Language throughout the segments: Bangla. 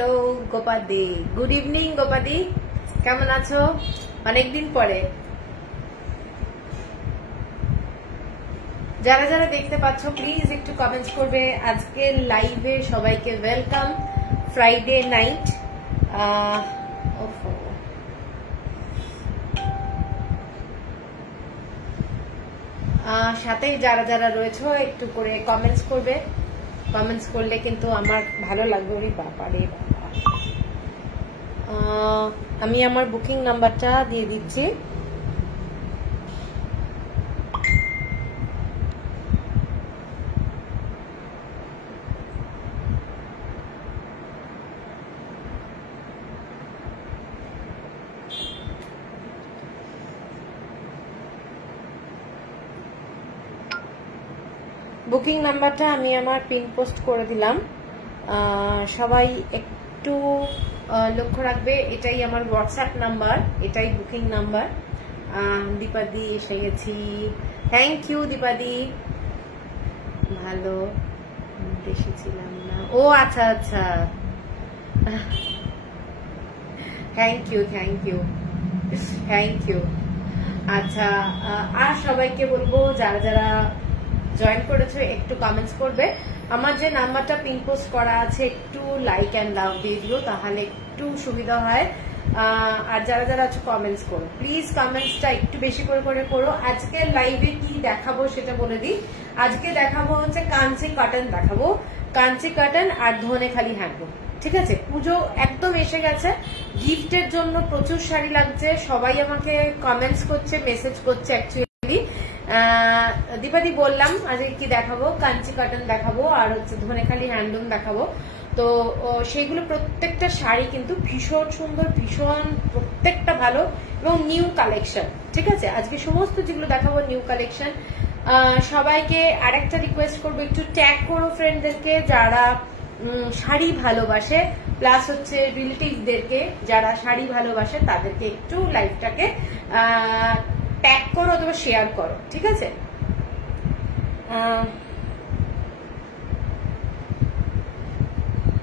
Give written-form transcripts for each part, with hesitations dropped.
হ্যালো গোপাদি, গুড ইভিনিং গোপাদি, কেমন আছো? অনেকদিন পরে। যারা যারা দেখতে পাচ্ছ প্লিজ একটু কমেন্টস করবে। আজকে লাইভে সবাইকে ওয়েলকাম। ফ্রাইডে নাইট, সাথে যারা যারা রয়েছে একটু করে কমেন্টস করবে। কমেন্টস করলে কিন্তু আমার ভালো লাগবে। ওরে বাবা রে বাবা, আমি আমার বুকিং নাম্বারটা দিয়ে দিচ্ছি। বুকিং নাম্বারটা আমি আমার পিন পোস্ট করে দিলাম, সবাই একটু লক্ষ্য রাখবে। এটাই আমার হোয়াটসঅ্যাপ নাম্বার, এটাই বুকিং নাম্বার। দীপাদি এসে গেছি, থ্যাংক ইউ দীপাদি। ভালো এসেছিলাম না, ও আচ্ছা আচ্ছা, thank you thank you thank you. আচ্ছা, আর সবাইকে বলবো যারা যারা জয়েন করেছো একটু কমেন্টস করবে। আমার যে নাম্বারটা পিন পোস্ট করা আছে একটু লাইক এন্ড লাভ দিয়ে দিও, তাহলে একটু সুবিধা হয়। আর যারা যারা আছো কমেন্টস করো প্লিজ, কমেন্টসটা একটু বেশি করে করে করো। আজকে লাইভে কি দেখাবো সেটা বলে দিই। আজকে দেখাবো হচ্ছে কাঞ্চি কটন দেখাবো, কাঞ্চি কটন আর ধনেখালি হ্যান্ডলুম। ঠিক আছে, পুজো একদম এসে গেছে, গিফটের জন্য প্রচুর শাড়ি লাগছে। সবাই আমাকে কমেন্টস করছে, মেসেজ করছে। অ্যাকচুয়ালি দীপাদি বললাম আজকে কি দেখাবো, কাঞ্চি কটন দেখাবো আর হচ্ছে ধনেখালি হ্যান্ডলুম দেখাবো। তো সেগুলো প্রত্যেকটা শাড়ি কিন্তু ভীষণ সুন্দর, ভীষণ প্রত্যেকটা ভালো এবং নিউ কালেকশন। ঠিক আছে, আজকে সমস্ত যেগুলো দেখাবো নিউ কালেকশন। সবাইকে আরেকটা রিকোয়েস্ট করবো, একটু ট্যাগ করো ফ্রেন্ডদেরকে যারা শাড়ি ভালোবাসে, প্লাস হচ্ছে রিলেটিভদেরকে যারা শাড়ি ভালোবাসে, তাদেরকে একটু লাইভটাকে ট্যাগ করো অথবা শেয়ার করো। ঠিক আছে,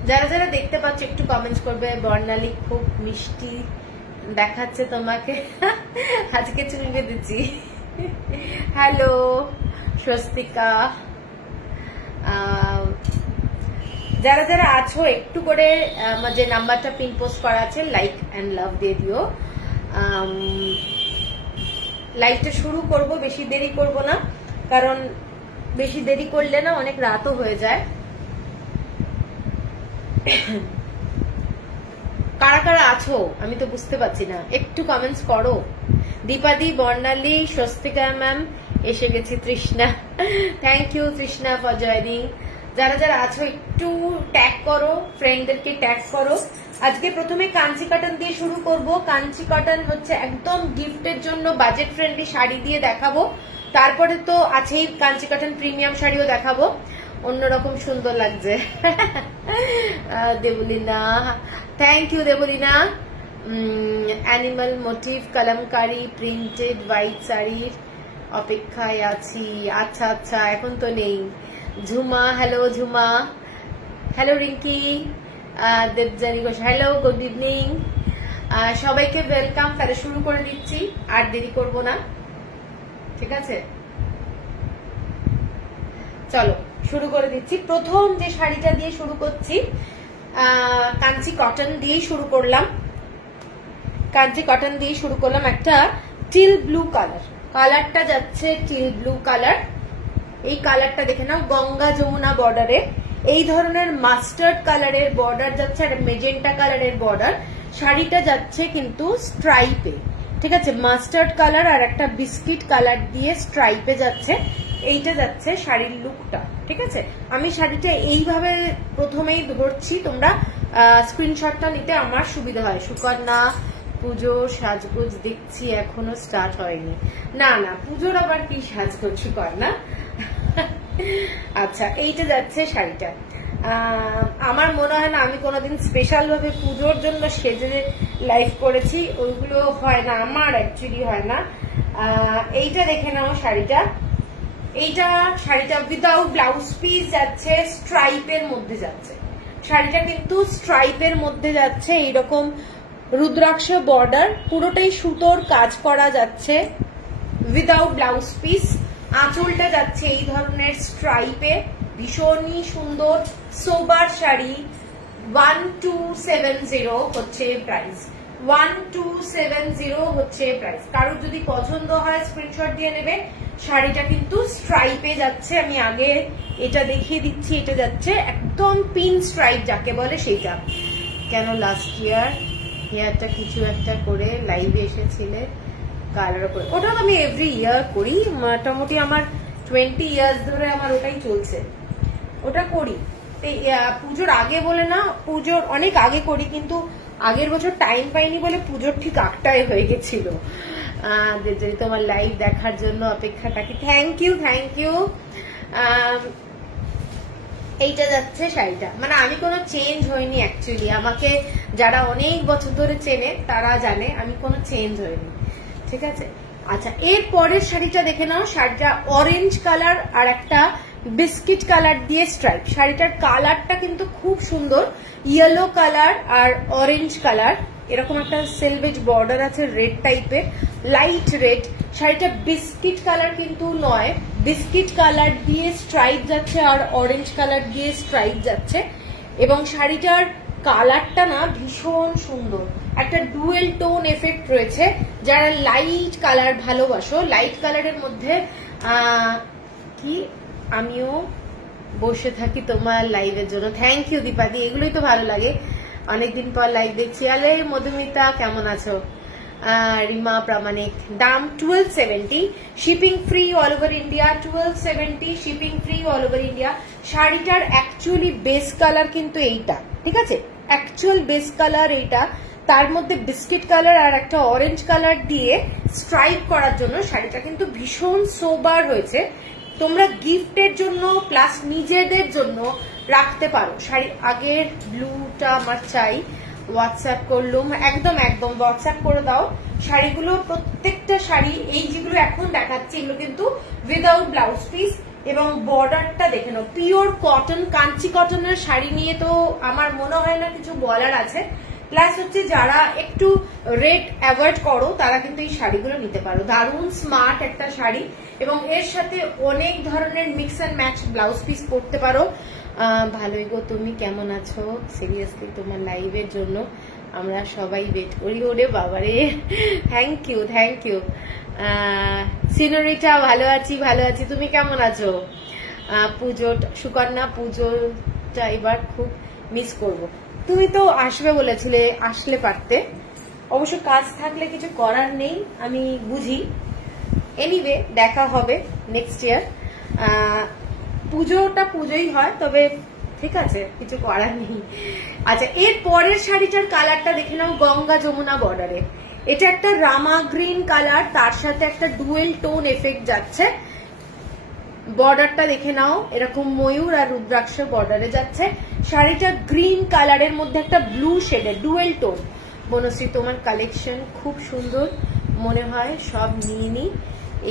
যারা যারা দেখতে পাচ্ছ একটু কমেন্টস করবে। বর্ণালী খুব মিষ্টি দেখাচ্ছে তোমাকে, আজকে চুল বেঁধেছি। হ্যালো স্বস্তিকা, যারা যারা আছো একটু করে আমার যে নাম্বারটা পিন পোস্ট করা আছে লাইক এন্ড লাভ দিয়ে দিও। লাইভটা শুরু করব, বেশি দেরি করব না, কারণ বেশি দেরি করলে না অনেক রাতও হয়ে যায়। কারা কারা আছো আমি তো বুঝতে পারছি না, একটু কমেন্টস করো। দীপাদি, বর্ণালী, স্বস্তিকা ম্যাম এসে গেছি, Trishna, thank you Trishna for joining. যারা যারা আছো একটু ট্যাগ করো, ফ্রেন্ডদেরকে ট্যাগ করো। আজকে প্রথমে কাঞ্চি কটন দিয়ে শুরু করব। কাঞ্চি কটন হচ্ছে একদম গিফটের জন্য বাজেট ফ্রেন্ডলি শাড়ি দিয়ে দেখাবো। তারপরে তো আছেই কাঞ্চি কটন প্রিমিয়াম শাড়িও দেখাবো, অন্যরকম সুন্দর লাগছে। Debleena, thank you Debleena. Animal motif Kalamkari printed white শাড়ির অপেক্ষায় আছি। আচ্ছা আচ্ছা, এখন তো নেই। Jhuma, hello Jhuma, hello Rinki, Debjani Ghosh, hello good evening. সবাইকে ওয়েলকাম। তাহলে শুরু করে দিচ্ছি, আর দেরি করব না। ঠিক আছে, চলো শুরু করে দিচ্ছি। প্রথম যে শাড়িটা দিয়ে শুরু করছি, কাঞ্চি কটন দিয়েই শুরু করলাম। কাঞ্চি কটন দিয়ে শুরু করলাম। একটা টিল ব্লু কালার, কালারটা যাচ্ছে টিল ব্লু কালার। এই কালারটা দেখে নাও, গঙ্গা যমুনা বর্ডারে এই ধরনের মাস্টার্ড কালারের বর্ডার যাচ্ছে, আর মেজেন্টা কালারের বর্ডার। শাড়িটা যাচ্ছে কিন্তু স্ট্রাইপে। ঠিক আছে, মাস্টার্ড কালার আর একটা বিস্কিট কালার দিয়ে স্ট্রাইপে যাচ্ছে। এইটা যাচ্ছে শাড়ির লুকটা। ঠিক আছে, আমি শাড়িটা এইভাবে প্রথমেই ধরছি, তোমরা স্ক্রিনশটটা নিতে আমার সুবিধা হয়। সুকন্যা, পুজো সাজগোজ দেখছি এখনো স্টার্ট হয়নি। না না, পুজোর আবার কি সাজগোজ সুকন্যা। আচ্ছা, এইটা যাচ্ছে শাড়িটা। আমার মনে হয় না আমি কোনোদিন স্পেশাল ভাবে পুজোর জন্য সেজে লাইভ করেছি, ওইগুলো হয় না আমার, অ্যাকচুয়ালি হয় না। এইটা দেখে নাও শাড়িটা। এইটা শাড়িটা উইদাউট ব্লাউজ পিস যাচ্ছে, স্ট্রাইপের মধ্যে যাচ্ছে। শাড়িটা কিন্তু স্ট্রাইপের মধ্যে যাচ্ছে, এইরকম রুদ্রাক্ষ বর্ডার, পুরোটাই সুতোর কাজ করা যাচ্ছে উইদাউট ব্লাউজ পিস। আঁচলটা যাচ্ছে এই ধরনের স্ট্রাইপে, ভীষণই সুন্দর সোবার শাড়ি। 1270 হচ্ছে প্রাইস, 1270 হচ্ছে প্রাইস। কারোর যদি পছন্দ হয় স্ক্রিনশট দিয়ে নেবে। শাড়িটা কিন্তু স্ট্রাইপে যাচ্ছে, আমি আগে এটা দেখিয়ে দিচ্ছি, এটা যাচ্ছে একদম পিন স্ট্রাইপ যাকে বলে সেইটা। কেন লাস্ট ইয়ার হেয়ারটা কিছু একটা করে লাইভে এসেছিলে কালার করে, ওটা তো আমি এভরি ইয়ার করি, মোটামুটি আমার 20 ইয়ার্স ধরে আমার ওটাই চলছে, ওটা করি। পুজোর আগে বলে না, পুজোর অনেক আগে করি, কিন্তু আগের বছর টাইম পাইনি বলে পুজোর ঠিক আটটায় হয়ে গেছিল। যদি তোমার লাইভ দেখার জন্য অপেক্ষাটা কি, থ্যাংক ইউ থ্যাংক ইউ। এইটা যাচ্ছে শাড়িটা, মানে আমি কোনো চেঞ্জ হয়নি অ্যাকচুয়ালি, আমাকে যারা অনেক বছর ধরে চেনে তারা জানে আমি কোনো চেঞ্জ হয়নি, ঠিক আছে। আচ্ছা, এর পরের শাড়িটা দেখে নাও। শাড়িটা অরেঞ্জ কালার আর একটা বিস্কিট কালার দিয়ে স্ট্রাইপ। শাড়িটার কালারটা কিন্তু খুব সুন্দর, ইয়েলো কালার আর অরেঞ্জ কালার, এরকম একটা সেলভেজ বর্ডার আছে রেড টাইপের, লাইট রেড। শাড়িটা বিস্কিট কালার কিন্তু নয়, বিস্কিট কালার দিয়ে স্ট্রাইপ যাচ্ছে আর অরেঞ্জ কালার দিয়ে স্ট্রাইপ যাচ্ছে, এবং শাড়িটার কালারটা না ভীষণ সুন্দর, একটা ডুয়েল টোন এফেক্ট রয়েছে। যারা লাইট কালার ভালোবাসো, লাইট কালারের মধ্যে কি আমিও বসে থাকি তোমার লাইভের জন্য, থ্যাংক ইউ দীপাদি, এগুলোই তো ভালো লাগে, অনেকদিন পর লাইভ দেখছি। আলে মধুমিতা কেমন আছো? রিমা প্রামাণিক। দাম 1270, shipping free all over India, 1270 shipping free all over India. শাড়িটার অ্যাকচুয়ালি বেস কালার কিন্তু এইটা, ঠিক আছে, অ্যাকচুয়াল বেস কালার এইটা, তার মধ্যে বিস্কিট কালার আর একটা অরেঞ্জ কালার দিয়ে স্ট্রাইপ করার জন্য শাড়িটা কিন্তু ভীষণ সোবার হয়েছে। তোমরা গিফটের জন্য প্লাস নিজেদের জন্য রাখতে পারো। শাড়ি আগের ব্লুটা আমার চাই, হোয়াটসঅ্যাপ করলুম, একদম একদম হোয়াটসঅ্যাপ করে দাও। শাড়িগুলো প্রত্যেকটা শাড়ি, এই যেগুলো এখন দেখাচ্ছি এগুলো কিন্তু উইদাউট ব্লাউজ পিস, এবং বর্ডারটা দেখে নাও, পিওর কটন, কাঞ্চি কটনের শাড়ি নিয়ে তো আমার মনে হয় না কিছু বলার আছে। প্লাস হচ্ছে যারা একটু রেট অ্যাভয়েড করো তারা কিন্তু এই শাড়িগুলো নিতে পারো, দারুণ স্মার্ট একটা শাড়ি, এবং এর সাথে অনেক ধরনের mix and match blouse piece পরতে পারো। ভালোই গো, তুমি কেমন আছো? সিরিয়াসলি তোমার লাইভের জন্য আমরা সবাই ওয়েট করি। ওরে বাবারে, থ্যাংক ইউ থ্যাংক ইউ। সিনোরিটা ভালো আছি ভালো আছি, তুমি কেমন আছো? পুজো সুকন্যা, পুজোটা এবার খুব মিস করব। তুমি তো আসবে বলেছিলে, আসলে পারতে, অবশ্য কাজ থাকলে কিছু করার নেই, আমি বুঝি। এনিওয়ে দেখা হবে নেক্সট ইয়ার। পুজোটা পুজোই হয়, তবে ঠিক আছে কিছু করার নেই। আচ্ছা, এর পরের শাড়িটার কালারটা দেখে নাও, গঙ্গা যমুনা বর্ডারে। এটা একটা রামা গ্রিন কালার, তার সাথে একটা ডুয়েল টোন এফেক্ট যাচ্ছে। বর্ডারটা দেখে নাও, এরকম ময়ূর আর রুদ্রাক্ষ বর্ডারে যাচ্ছে। শাড়িটা গ্রিন কালারের মধ্যে একটা ব্লু শেডের ডুয়েল টোন। বনশ্রী, তোমার কালেকশন খুব সুন্দর, মনে হয় সব নিয়ে নি,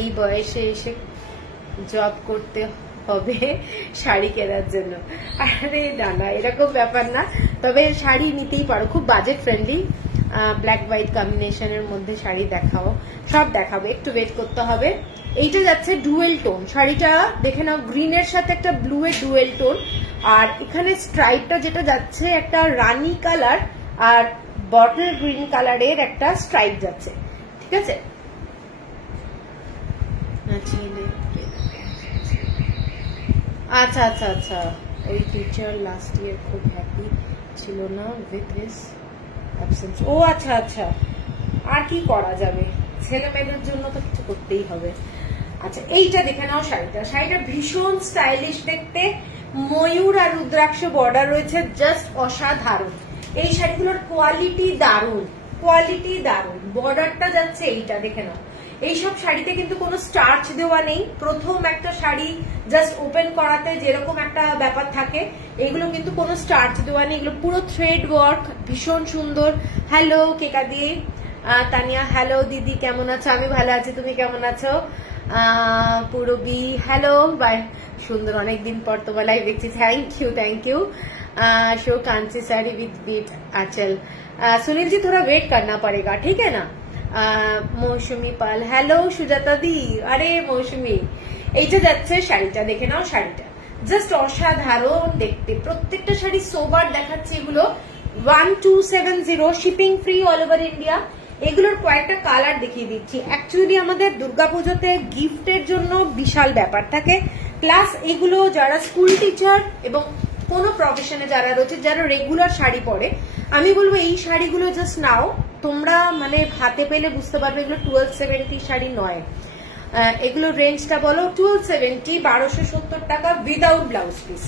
এই বয়সে এসে জব করতে হবে শাড়ি কেনার জন্য। আরে দাদা, এরকম ব্যাপার না, তবে শাড়ি নিতেই পারো, খুব বাজেট ফ্রেন্ডলি। ব্ল্যাক হোয়াইট কম্বিনেশনের মধ্যে শাড়ি দেখাও, সব দেখাবো, একটু ওয়েট করতে হবে। এইটা যাচ্ছে ডুয়েল টোন, শাড়িটা দেখে নাও, গ্রিনের সাথে একটা ব্লু এর ডুয়েল টোন, আর এখানে স্ট্রাইপটা যেটা যাচ্ছে একটা রানী কালার আর বটল গ্রিন কালারের একটা স্ট্রাইপ যাচ্ছে, ঠিক আছে। আচ্ছা আচ্ছা আচ্ছা, ওই টিচার লাস্ট ইয়ার খুব হ্যাপি ছিল না উইথ হিজ অ্যাবসেন্স। ও আচ্ছা আচ্ছা, আর কি করা যাবে, ছেলে মেয়েদের জন্য তো কিছু করতেই হবে। আচ্ছা, এইটা দেখে নাও শাড়িটা, শাড়িটা ভীষণ স্টাইলিশ দেখতে, ময়ূর আর রুদ্রাক্ষ বর্ডার রয়েছে, জাস্ট অসাধারণ। এই শাড়িগুলোর কোয়ালিটি দারুণ, কোয়ালিটি দারুণ। বর্ডারটা যাচ্ছে এইটা দেখে নাও। এইসব শাড়িতে কিন্তু কোনো স্টার্চ দেওয়া নেই, প্রথম একটা শাড়ি জাস্ট ওপেন করাতে যেরকম একটা ব্যাপার থাকে, এগুলো কিন্তু কোনো স্টার্চ দেওয়া নেই, এগুলো পুরো থ্রেড ওয়ার্ক, ভীষণ সুন্দর। হ্যালো কেকাদি, তানিয়া হ্যালো দিদি, কেমন আছো? আমি ভালো আছি, তুমি কেমন আছো? পুরবি হ্যালো, বাই, সুন্দর, অনেকদিন পর তোমার লাইভ দেখছি, thank you thank you. Show Kanchi sari with beat anchal. Sunil ji थोड़ा वेट करना पड़ेगा, ठीक है ना। মৌসুমি পাল, হ্যালো সুজাতা দি। আরে মৌসুমি, এইটা যাচ্ছে শাড়িটা, দেখে নাও শাড়িটা জাস্ট অসাধারণ দেখতে। প্রত্যেকটা শাড়ি সোবার দেখাচ্ছে। এগুলো 1270, shipping free all over India. এগুলোর কয়েকটা কালার দেখিয়ে দিচ্ছি। অ্যাকচুয়ালি আমাদের দুর্গাপুজোতে গিফটের জন্য বিশাল ব্যাপার থাকে, প্লাস এগুলো যারা স্কুল টিচার এবং কোনো প্রফেশনে যারা রয়েছে, যারা রেগুলার শাড়ি পরে, আমি বলবো এই শাড়িগুলো জাস্ট নাও। তোমরা মানে হাতে পেলে বুঝতে পারবে এগুলো 1270 শাড়ি নয়। এগুলো রেঞ্জটা বলো 1270, 1270 টাকা without blouse piece.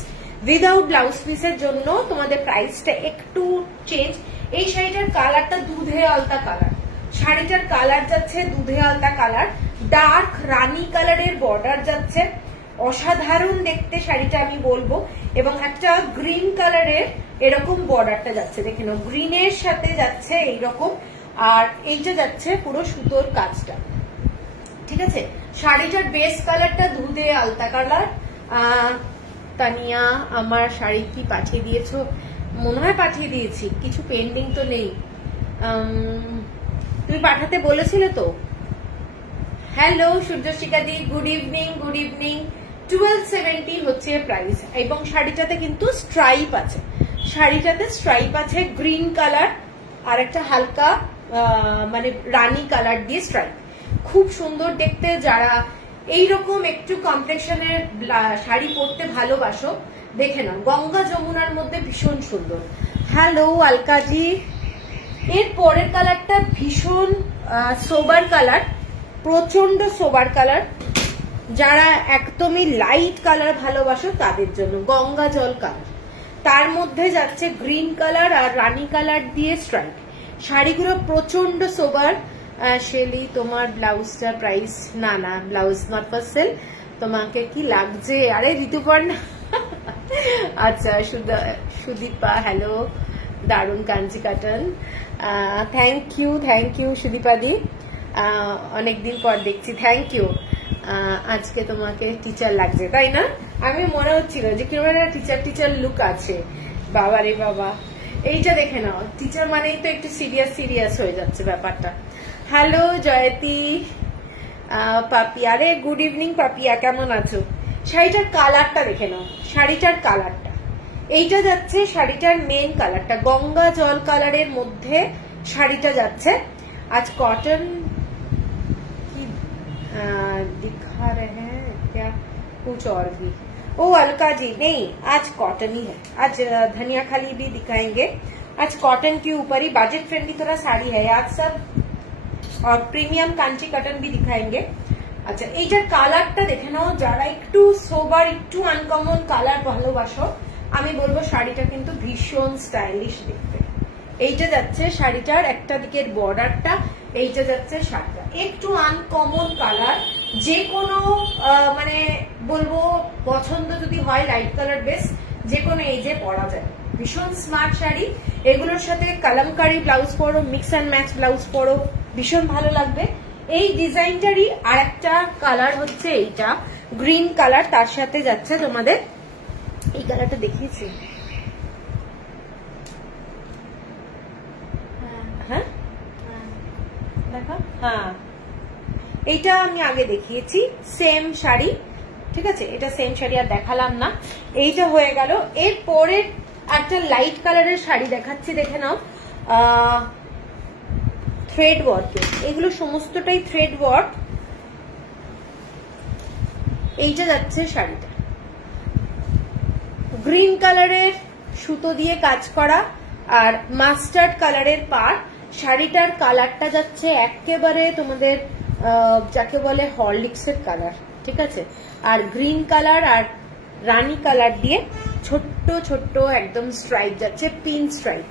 Without blouse পিসের জন্য তোমাদের প্রাইসটা একটু চেঞ্জ। এই শাড়িটার কালারটা দুধে আলতা কালার, শাড়িটার কালার যাচ্ছে দুধে আলতা কালার, ডার্ক রানী কালারের বর্ডার যাচ্ছে, অসাধারণ দেখতে শাড়িটা আমি বলবো। এবং একটা গ্রিন কালারের এরকম বর্ডারটা যাচ্ছে, দেখে নাও গ্রিনের সাথে যাচ্ছে এইরকম। আর এইটা যাচ্ছে পুরো সুতোর কাজটা, ঠিক আছে। শাড়িটার বেস কালারটা দুধে আলতা কালার। তানিয়া, আমার শাড়ি কি পাঠিয়ে দিয়েছো? মনে হয় পাঠিয়ে দিয়েছি, কিছু পেন্ডিং তো নেই। তুমি পাঠাতে বলেছিলে তো। হ্যালো সূর্যশিখা দি, গুড ইভিনিং। Good evening. 1270 হচ্ছে প্রাইস। এবং শাড়িটাতে কিন্তু স্ট্রাইপ আছে, শাড়িটাতে স্ট্রাইপ আছে, গ্রিন কালার আর একটা হালকা মানে রানী কালার দিয়ে স্ট্রাইপ, খুব সুন্দর দেখতে। যারা এইরকম একটু কমপ্লেক্সনের শাড়ি পরতে ভালোবাসো, দেখে নাও, গঙ্গা যমুনার মধ্যে ভীষণ সুন্দর। হ্যালো আলকাজি। এর পরের কালারটা ভীষণ সোবার কালার, প্রচন্ড সোবার কালার। যারা একদমই লাইট কালার ভালোবাসো তাদের জন্য গঙ্গা জল কালার, তার মধ্যে যাচ্ছে গ্রিন কালার আর রানী কালার দিয়ে স্ট্রাইপ। শাড়িগুলো প্রচন্ড সোবার। শেলি, তোমার ব্লাউজটার প্রাইস? না না, ব্লাউজ নট ফর সেল। তোমাকে কি লাগছে? আরে ঋতুপর্ণা, আচ্ছা সুদীপা, হ্যালো, দারুণ Kanchi cotton. Thank you Sudipa দি, অনেকদিন পর দেখছি, থ্যাংক ইউ। আজকে তোমাকে টিচার লাগছে, তাই না? আমি মনে হচ্ছিল যে কিরকম একটা টিচার লুক আছে। বাবা রে বাবা, এইটা দেখে নাও, টিচার মানেই তো একটু সিরিয়াস হয়ে যাচ্ছে ব্যাপারটা। হ্যালো জয়তী, পাপিয়া, আরে গুড ইভিনিং পাপিয়া, কেমন আছো? শাড়িটার কালারটা দেখে নাও, শাড়িটার কালারটা এইটা যাচ্ছে, শাড়িটার মেন কালারটা গঙ্গা জল কালারের মধ্যে শাড়িটা যাচ্ছে। আজ কটন কি दिखा रहे हैं क्या, कुछ और भी? ओ अलका जी, नहीं आज कॉटन ही है, आज धनिया खाली भी दिखाएंगे। आज कॉटन के ऊपर ही बजट फ्रेंडली थोड़ा साड़ी है आज सब, और प्रीमियम कांची कटन भी दिखाएंगे। আচ্ছা, এইটার কালারটা দেখে নাও। যারা একটু সোবার, একটু আনকমন কালার ভালোবাসো, আমি বলবো শাড়িটা কিন্তু ভীষণ স্টাইলিশ দেখতে। এইটা যাচ্ছে শাড়িটার একটা দিকের বর্ডারটা, এইটা যাচ্ছে শাড়িটা একটু আনকমন কালার। যে কোনো মানে বলবো পছন্দ যদি হয় লাইট কালার বেস, যে কোনো এজে পরা যায়। ভীষণ স্মার্ট শাড়ি। এগুলোর সাথে কালামকারি ব্লাউজ পরো, মিক্স অ্যান্ড ম্যাচ ব্লাউজ পরো, ভীষণ ভালো লাগবে। এই ডিজাইনটারই আর একটা কালার হচ্ছে এইটা গ্রিন কালার, তার সাথে যাচ্ছে তোমাদের এই কালারটা দেখিয়েছি, হ্যাঁ দেখো, হ্যাঁ এইটা আমি আগে দেখিয়েছি, সেম শাড়ি, ঠিক আছে। এটা সেম শাড়ি আর দেখালাম না। এইটা হয়ে গেল। এরপরে একটা লাইট কালারের শাড়ি দেখাচ্ছি, দেখে নাও, থ্রেড ওয়ার্ক। এগুলো সমস্তটাই থ্রেড ওয়ার্ক। এইটা যাচ্ছে শাড়িটা গ্রিন কালারের সুতো দিয়ে কাজ করা আর মাস্টার্ড কালারের পাড়। শাড়িটার কালারটা যাচ্ছে একেবারে তোমাদের যাকে বলে হরলিক্সের কালার, ঠিক আছে। আর গ্রিন কালার আর রানী কালার দিয়ে ছোট্ট ছোট্ট একদম স্ট্রাইপ যাচ্ছে, পিন স্ট্রাইপ।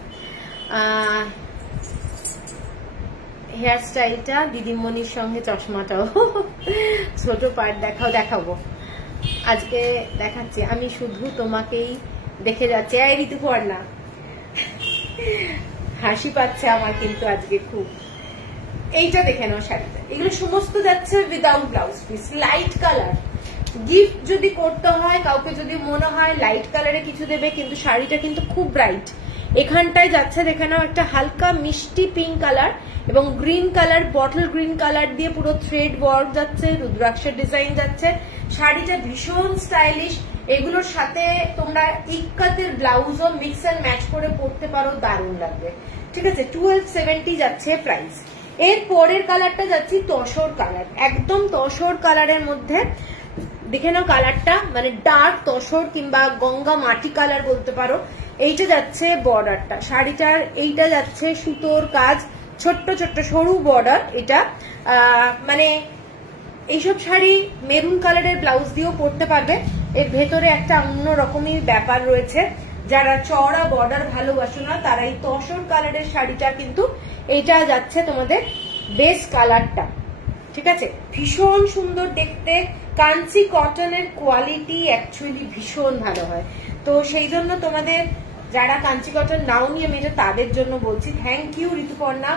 হেয়ার স্টাইলটা দিদিমণির সঙ্গে চশমাটাও ছোট পার্ট দেখাবো আজকে, দেখাচ্ছি। আমি শুধু তোমাকেই দেখে যাচ্ছি। এই ঋতুপর্ণা, হাসি পাচ্ছে আমার কিন্তু আজকে খুব। এইটা দেখে নাও শাড়িটা, এগুলো সমস্ত যাচ্ছে without blouse piece, light colour, gift যদি করতে হয়, কাউকে যদি মনে হয় লাইট কালারে কিছু দেবে, কিন্তু শাড়িটা কিন্তু খুব ব্রাইট। এখানটায় যাচ্ছে দেখে নাও একটা হালকা মিষ্টি পিঙ্ক কালার এবং green colour, bottle green colour দিয়ে পুরো থ্রেড ওয়ার্ক যাচ্ছে, রুদ্রাক্ষের ডিজাইন যাচ্ছে। শাড়িটা ভীষণ স্টাইলিশ। এগুলোর সাথে তোমরা ইক্কাতের ব্লাউজও মিক্স এন্ড ম্যাচ করে পরতে পারো, দারুণ লাগবে। ঠিক আছে, 1270 যাচ্ছে প্রাইস। এর পরের কালারটা যাচ্ছি তসর কালার, একদম তসর কালারের মধ্যে। দেখে নাও কালারটা, মানে ডার্ক তসর কিংবা গঙ্গা মাটি কালার বলতে পারো। এইটা যাচ্ছে বর্ডারটা শাড়িটার, এইটা যাচ্ছে সুতোর কাজ, ছোট্ট ছোট্ট সরু বর্ডার। এটা মানে এইসব শাড়ি মেরুন কালারের ব্লাউজ দিয়েও পরতে পারবে। এর ভেতরে একটা অন্য রকমই ব্যাপার রয়েছে। যারা চওড়া বর্ডার ভালোবাসো না তারা এই তসর কালারের শাড়িটা কিন্তু, এইটা যাচ্ছে তোমাদের বেস কালারটা। ঠিক আছে, ভীষণ সুন্দর দেখতে। কাঞ্চি কটনের কোয়ালিটি অ্যাকচুয়ালি ভীষণ ভালো হয়, তো সেই জন্য তোমাদের যারা কাঞ্চি কটন নাও নিয়ে মেয়েটা তাদের জন্য বলছি। থ্যাংক ইউ ঋতুপর্ণা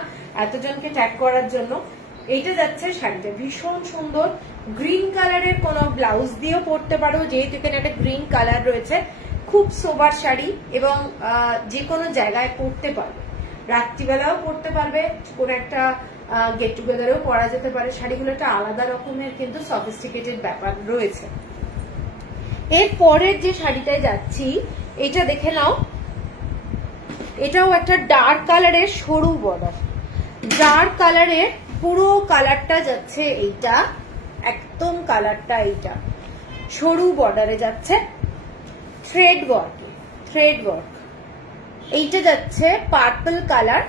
এতজনকে ট্যাগ করার জন্য। এইটা যাচ্ছে শাড়িটা ভীষণ সুন্দর, গ্রিন কালারের কোনো ব্লাউজ দিয়েও পরতে পারো, যেহেতু এখানে একটা গ্রিন কালার রয়েছে। খুব সোবার শাড়ি এবং যে কোনো জায়গায় পরতে পারবে, রাত্রিবেলাও পরতে পারবে, কোনো একটা গেট টুগেদারেও পরা যেতে পারে। শাড়িগুলো একটা আলাদা রকমের কিন্তু সফিস্টিকেটেড ব্যাপার রয়েছে। এর পরের যে শাড়িটায় যাচ্ছি এটা দেখে নাও, এটাও একটা ডার্ক কালারের সরু বর্ডার। ডার্ক কালারের পুরো কালারটা যাচ্ছে এইটা, একদম কালারটা এইটা সরু বর্ডারে যাচ্ছে, থ্রেড ওয়ার্ক। থ্রেড ওয়ার্ক এইটা যাচ্ছে পার্পল কালার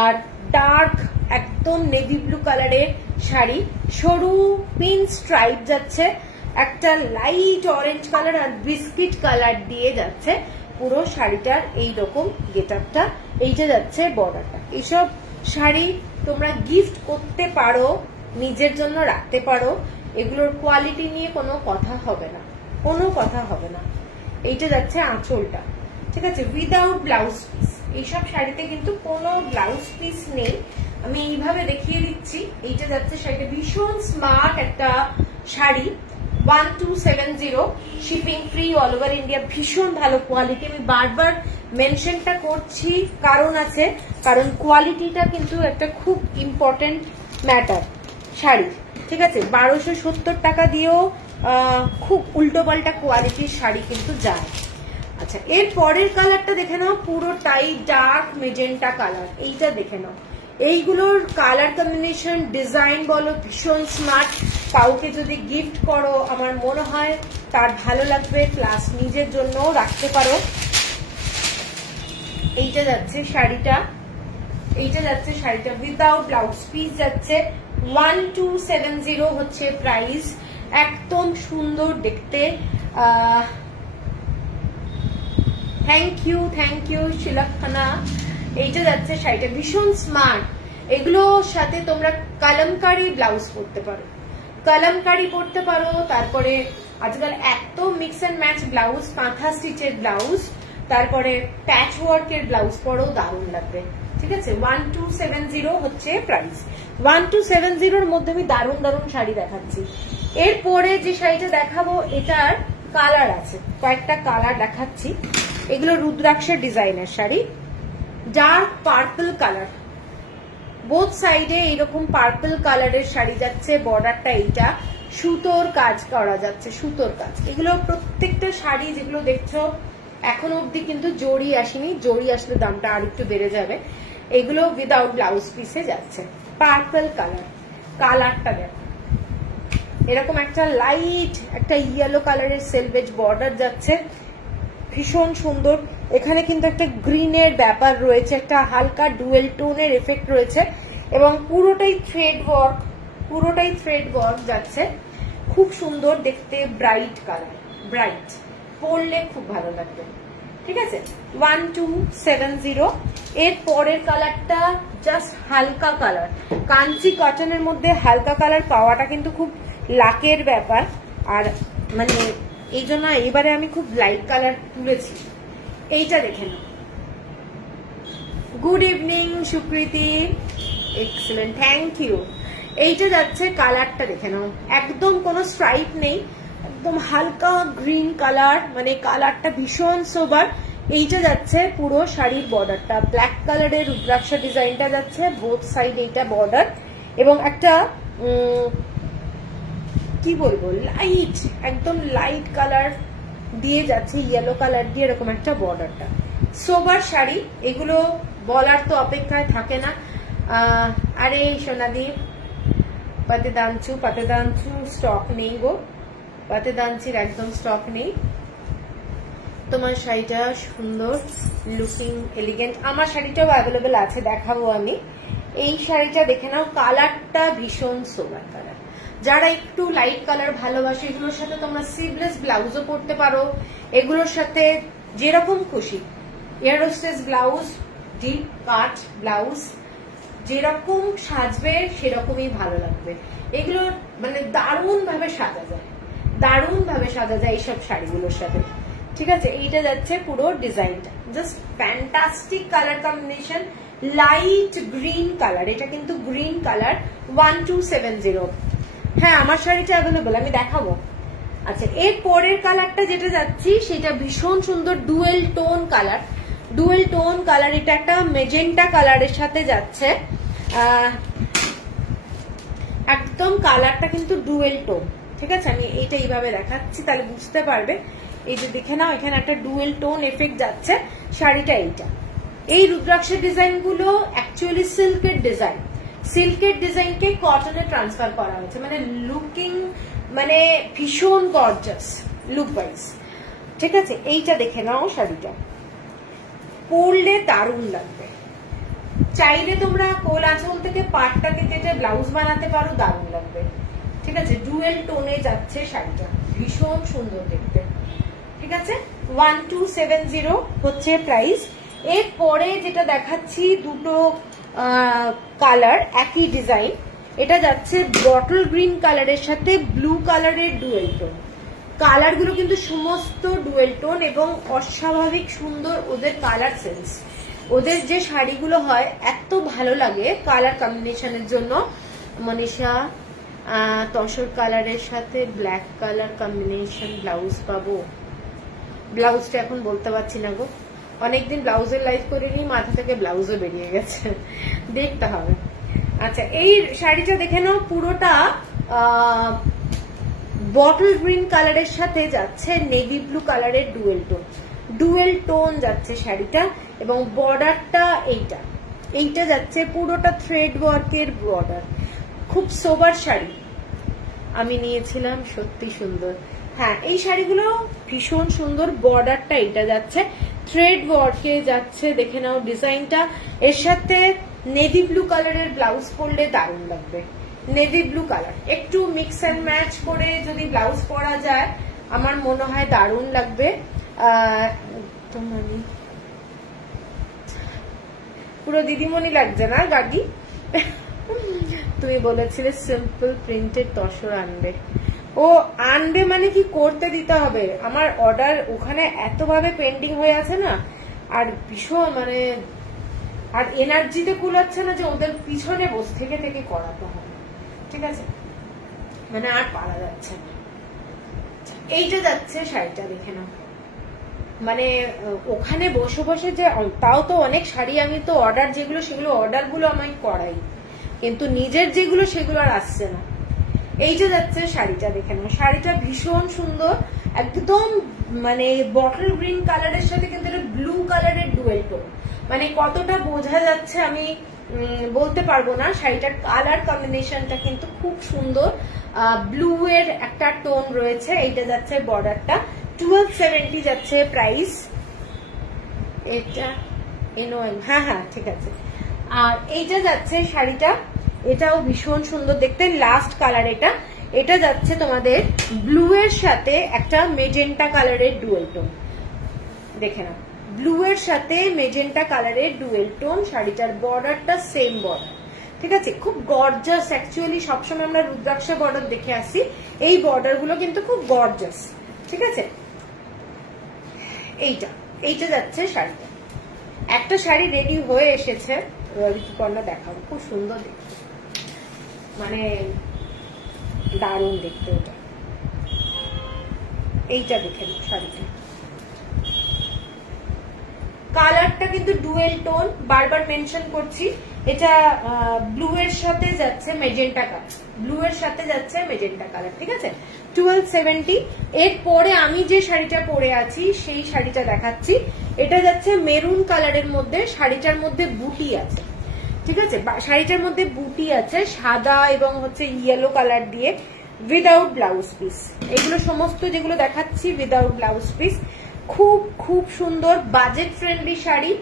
আর ডার্ক একদম নেভি ব্লু কালারের শাড়ি, সরু পিন স্ট্রাইপ যাচ্ছে, একটা লাইট অরেঞ্জ কালার আর বিস্কিট কালার দিয়ে যাচ্ছে পুরো শাড়িটার এইরকম গেট আপটা। এইটা যাচ্ছে বর্ডারটা। এইসব শাড়ি তোমরা গিফট করতে পারো, নিজের জন্য রাখতে পারো, এগুলোর কোয়ালিটি নিয়ে কোনো কথা হবে না, কোনো কথা হবে না। এইটা যাচ্ছে আঁচলটা। ঠিক আছে, উইদাউট ব্লাউজ পিস। এইসব শাড়িতে কিন্তু কোনো ব্লাউজ পিস নেই, আমি এইভাবে দেখিয়ে দিচ্ছি। এইটা যাচ্ছে শাড়িটা ভীষণ স্মার্ট একটা sari, 1270, shipping free all over India, ভীষণ ভালো কোয়ালিটি। আমি বারবার মেনশনটা করছি কারণ আছে, কারণ কোয়ালিটিটা কিন্তু একটা খুব ইম্পর্টেন্ট ম্যাটার শাড়ি। ঠিক আছে, 1270 টাকা দিয়েও খুব উল্টো পাল্টা কোয়ালিটির শাড়ি কিন্তু যায়। আচ্ছা, এর পরের কালারটা দেখে নাও, পুরোটাই ডার্ক মেজেন্টা কালার। এইটা দেখে নাও, এইগুলোর কালার কম্বিনেশন, ডিজাইন বলো ভীষণ স্মার্ট। কাউকে যদি গিফট করো আমার মনে হয় তার ভালো লাগবে, প্লাস নিজের জন্যও রাখতে পারো। এইটা যাচ্ছে শাড়িটা, এইটা যাচ্ছে শাড়িটা উইদাউট ব্লাউজ পিস যাচ্ছে, 1270 হচ্ছে প্রাইস। একদম সুন্দর দেখতে। থ্যাংক ইউ শিলাখানা। এইটা যাচ্ছে শাড়িটা ভীষণ স্মার্ট। এগুলোর সাথে তোমরা কলমকারি ব্লাউজ পরতে পারো, কলমকারি পরতে পারো। তারপরে আজকাল এত মিক্স এন্ড ম্যাচ ব্লাউজ, কাঁথা স্টিচের ব্লাউজ, তারপরে প্যাচ ওয়ার্কের ব্লাউজ পরও দারুণ লাগবে। ঠিক আছে, 1270 হচ্ছে প্রাইস। 1270-র মধ্যে আমি দারুণ দারুণ শাড়ি দেখাচ্ছি। এরপরে যে শাড়িটা দেখাবো এটার কালার আছে, কয়েকটা কালার দেখাচ্ছি। এগুলো রুদ্রাক্ষের ডিজাইনের sari, dark purple colour, both সাইডে এইরকম পার্পল কালারের শাড়ি যাচ্ছে। বর্ডারটা এইটা সুতোর কাজ করা যাচ্ছে, সুতোর কাজ। এগুলো প্রত্যেকটা শাড়ি যেগুলো দেখছো এখনো অব্দি কিন্তু জড়ি আসেনি, জড়ি আসলে দামটা আর একটু বেড়ে যাবে। এগুলো উইদাউট ব্লাউজ পিসে যাচ্ছে। পার্পল কালার, কালারটা দেখো, এরকম একটা লাইট একটা ইয়েলো কালারের সেলভেজ বর্ডার যাচ্ছে, ভীষণ সুন্দর। এখানে কিন্তু একটা গ্রিনের ব্যাপার রয়েছে, একটা হালকা ডুয়েল টোনের এফেক্ট রয়েছে এবং পুরোটাই থ্রেড ওয়ার্ক, পুরোটাই থ্রেড ওয়ার্ক যাচ্ছে। খুব সুন্দর দেখতে, ব্রাইট কালার, ব্রাইট, পরলে খুব ভালো লাগবে। ঠিক আছে, 1270। এর পরের কালারটা জাস্ট হালকা কালার। কাঞ্চি কটনের মধ্যে হালকা কালার পাওয়াটা কিন্তু খুব লাকের ব্যাপার, আর মানে এই জন্য এবারে আমি খুব লাইট কালার তুলেছি। এইটা দেখে নাও। Good evening Sukriti, excellent, thank you. এইটা যাচ্ছে কালারটা দেখে নাও, একদম কোনো স্ট্রাইপ নেই, একদম হালকা গ্রিন কালার, মানে কালারটা ভীষণ সোবার। এইটা যাচ্ছে পুরো শাড়ির বর্ডারটা, ব্ল্যাক কালারের রুদ্রাক্ষ ডিজাইনটা যাচ্ছে বোথ সাইড, এইটা বর্ডার, এবং একটা কি বলবো লাইট, একদম লাইট কালার দিয়ে যাচ্ছে, ইয়েলো কালার দিয়ে এরকম একটা বর্ডারটা। সোবার শাড়ি, এগুলো বলার তো অপেক্ষায় থাকে না। আরে সোনাদি পাতেদানচু স্টক নেই গো, পাতেদানচির একদম স্টক নেই। তোমার শাড়িটা সুন্দর লুকিং এলিগেন্ট, আমার শাড়িটাও অ্যাভেলেবেল আছে, দেখাবো আমি। এই শাড়িটা দেখে নাও, কালারটা ভীষণ সোবার কালার। যারা একটু লাইট কালার ভালোবাসে, এগুলোর সাথে তোমরা স্লিভলেস ব্লাউজও পরতে পারো, এগুলোর সাথে যেরকম খুশি এয়ারোস্টেস ব্লাউজ, ডিপ কাট ব্লাউজ, যেরকম সাজবে সেরকমই ভালো লাগবে। এগুলো মানে দারুণ ভাবে সাজা যায়, দারুণ ভাবে সাজা যায় এইসব শাড়িগুলোর সাথে। ঠিক আছে, এইটা যাচ্ছে পুরো ডিজাইনটা, just fantastic colour combination, light green colour, এটা কিন্তু গ্রিন কালার 1270। হ্যাঁ আমার শাড়িটা অ্যাভেলেবল, আমি দেখাবো। আচ্ছা, এর পরের কালারটা যেটা যাচ্ছি সেটা ভীষণ সুন্দর dual tone colour, dual tone colour, এটা একটা মেজেন্টা কালারের সাথে যাচ্ছে, একদম কালারটা কিন্তু ডুয়েল টোন। ঠিক আছে, আমি এইটা এইভাবে দেখাচ্ছি তাহলে বুঝতে পারবে। এই যে দেখে নাও, এখানে একটা ডুয়েল টোন এফেক্ট যাচ্ছে শাড়িটা। এইটা, এই রুদ্রাক্ষের ডিজাইন গুলো অ্যাকচুয়ালি সিল্কের ডিজাইন, সিল্কের ডিজাইনকে কটনে ট্রান্সফার করা হয়েছে, মানে লুকিং মানে ভীষণ গর্জাস লুক ওয়াইজ। ঠিক আছে, এইটা দেখে নাও, শাড়িটা পরলে দারুণ লাগবে। চাইলে তোমরা কোল আঁচল থেকে পাটটাকে কেটে ব্লাউজ বানাতে পারো, দারুণ লাগবে। ঠিক আছে, ডুয়েল টোনে যাচ্ছে শাড়িটা, ভীষণ সুন্দর দেখতে। ঠিক আছে, 1270 হচ্ছে প্রাইস। এরপরে যেটা দেখাচ্ছি দুটো কালার একই ডিজাইন, এটা যাচ্ছে বটল গ্রিন কালারের সাথে ব্লু কালারের ডুয়েল টোন। কালার গুলো কিন্তু সমস্ত ডুয়েল টোন এবং অস্বাভাবিক সুন্দর ওদের কালার সেন্স। ওদের যে শাড়িগুলো হয় এত ভালো লাগে কালার কম্বিনেশনের জন্য। মনীষা, তসর কালারের সাথে ব্ল্যাক কালার কম্বিনেশন ব্লাউজ পাবো, ব্লাউজটা এখন বলতে পারছি না গো, অনেকদিন ব্লাউজের লাইভ করিনি, মাথা থেকে ব্লাউজও বেরিয়ে গেছে, দেখতে হবে। আচ্ছা, এই শাড়িটা দেখে নাও, পুরোটা বটল গ্রিন কালারের সাথে যাচ্ছে নেভি ব্লু কালারের ডুয়েল টোন, ডুয়েল টোন যাচ্ছে শাড়িটা, এবং বর্ডারটা এইটা যাচ্ছে পুরোটা থ্রেড ওয়ার্কের বর্ডার, খুব সোবার শাড়ি আমি নিয়েছিলাম, সত্যি সুন্দর। হ্যাঁ, এই শাড়িগুলো ভীষণ সুন্দর, বর্ডারটা এইটা যাচ্ছে থ্রেড ওয়ার্কে যাচ্ছে, দেখে নাও ডিজাইনটা। এর সাথে নেভি ব্লু কালারের ব্লাউজ পরলে দারুণ লাগবে, নেভি ব্লু কালার একটু মিক্স অ্যান্ড ম্যাচ করে যদি ব্লাউজ পরা যায় আমার মনে হয় দারুণ লাগবে। পুরো দিদিমণি লাগছে না গাগি? তুমি বলেছিলে সিম্পল প্রিন্টেড তসর আনবে, ও আনবে মানে কি করতে দিতে হবে, আমার অর্ডার ওখানে এতভাবে পেন্ডিং হয়ে আছে না, আর ভীষণ মানে আর এনার্জিতে কুলাচ্ছে না যে ওদের পিছনে বসে থেকে থেকে করাতে হবে। ঠিক আছে, মানে আর পারা যাচ্ছে না। এইটা যাচ্ছে শাড়িটা দেখে নাও, মানে ওখানে বসে বসে যে, তাও তো অনেক শাড়ি আমি তো অর্ডার যেগুলো সেগুলো অর্ডার গুলো আমি করাই, কিন্তু নিজের যেগুলো সেগুলো আর আসছে না। এইটা যাচ্ছে শাড়িটা দেখে নাও, শাড়িটা ভীষণ সুন্দর, একদম মানে বটল গ্রিন কালারের সাথে কিন্তু ব্লু কালারের ডুয়েল টোন, মানে কতটা বোঝা যাচ্ছে আমি বলতে পারবো না। শাড়িটার কালার কম্বিনেশনটা কিন্তু খুব সুন্দর, ব্লু এর একটা টোন রয়েছে। এইটা যাচ্ছে বর্ডারটা 1270 যাচ্ছে প্রাইস। এটা হ্যাঁ হ্যাঁ ঠিক আছে। আর এইটা যাচ্ছে শাড়িটা, এটাও ভীষণ সুন্দর দেখতে, লাস্ট কালার এটা। এটা যাচ্ছে তোমাদের ব্লু এর সাথে একটা মেজেন্টা কালারের ডুয়েল টোন, দেখে নাও, ব্লু এর সাথে মেজেন্টা কালারের ডুয়েল টোন। শাড়িটার বর্ডারটা সেম বর্ডার। ঠিক আছে, খুব গর্জাস। অ্যাকচুয়ালি সবসময় আমরা রুদ্রাক্ষ বর্ডার দেখে আসি, এই বর্ডার গুলো কিন্তু খুব গর্জাস। ঠিক আছে, এইটা যাচ্ছে শাড়িটা। একটা শাড়ি রেডি হয়ে এসেছে, ঋতুপর্ণা দেখাবো, খুব সুন্দর দেখতে, মানে দারুণ দেখতে। ওটা এইটা দেখে নাও শাড়িটা, কালারটা কিন্তু ডুয়েল টোন, বারবার মেনশন করছি। এটা ব্লু এর সাথে যাচ্ছে মেজেন্টা কালার, ব্লু এর সাথে যাচ্ছে মেজেন্টা কালার, ঠিক আছে। 1270। এরপরে আমি যে শাড়িটা পরে আছি সেই শাড়িটা দেখাচ্ছি। এটা যাচ্ছে মেরুন কালারের মধ্যে, শাড়িটার মধ্যে বুটি আছে, ঠিক আছে। শাড়িটার মধ্যে বুটি আছে সাদা এবং হচ্ছে ইয়েলো কালার দিয়ে, উইদাউট ব্লাউজ পিস। এগুলো সমস্ত যেগুলো দেখাচ্ছি উইদাউট ব্লাউজ পিস। খুব খুব সুন্দর বাজেট ফ্রেন্ডলি শাড়ি।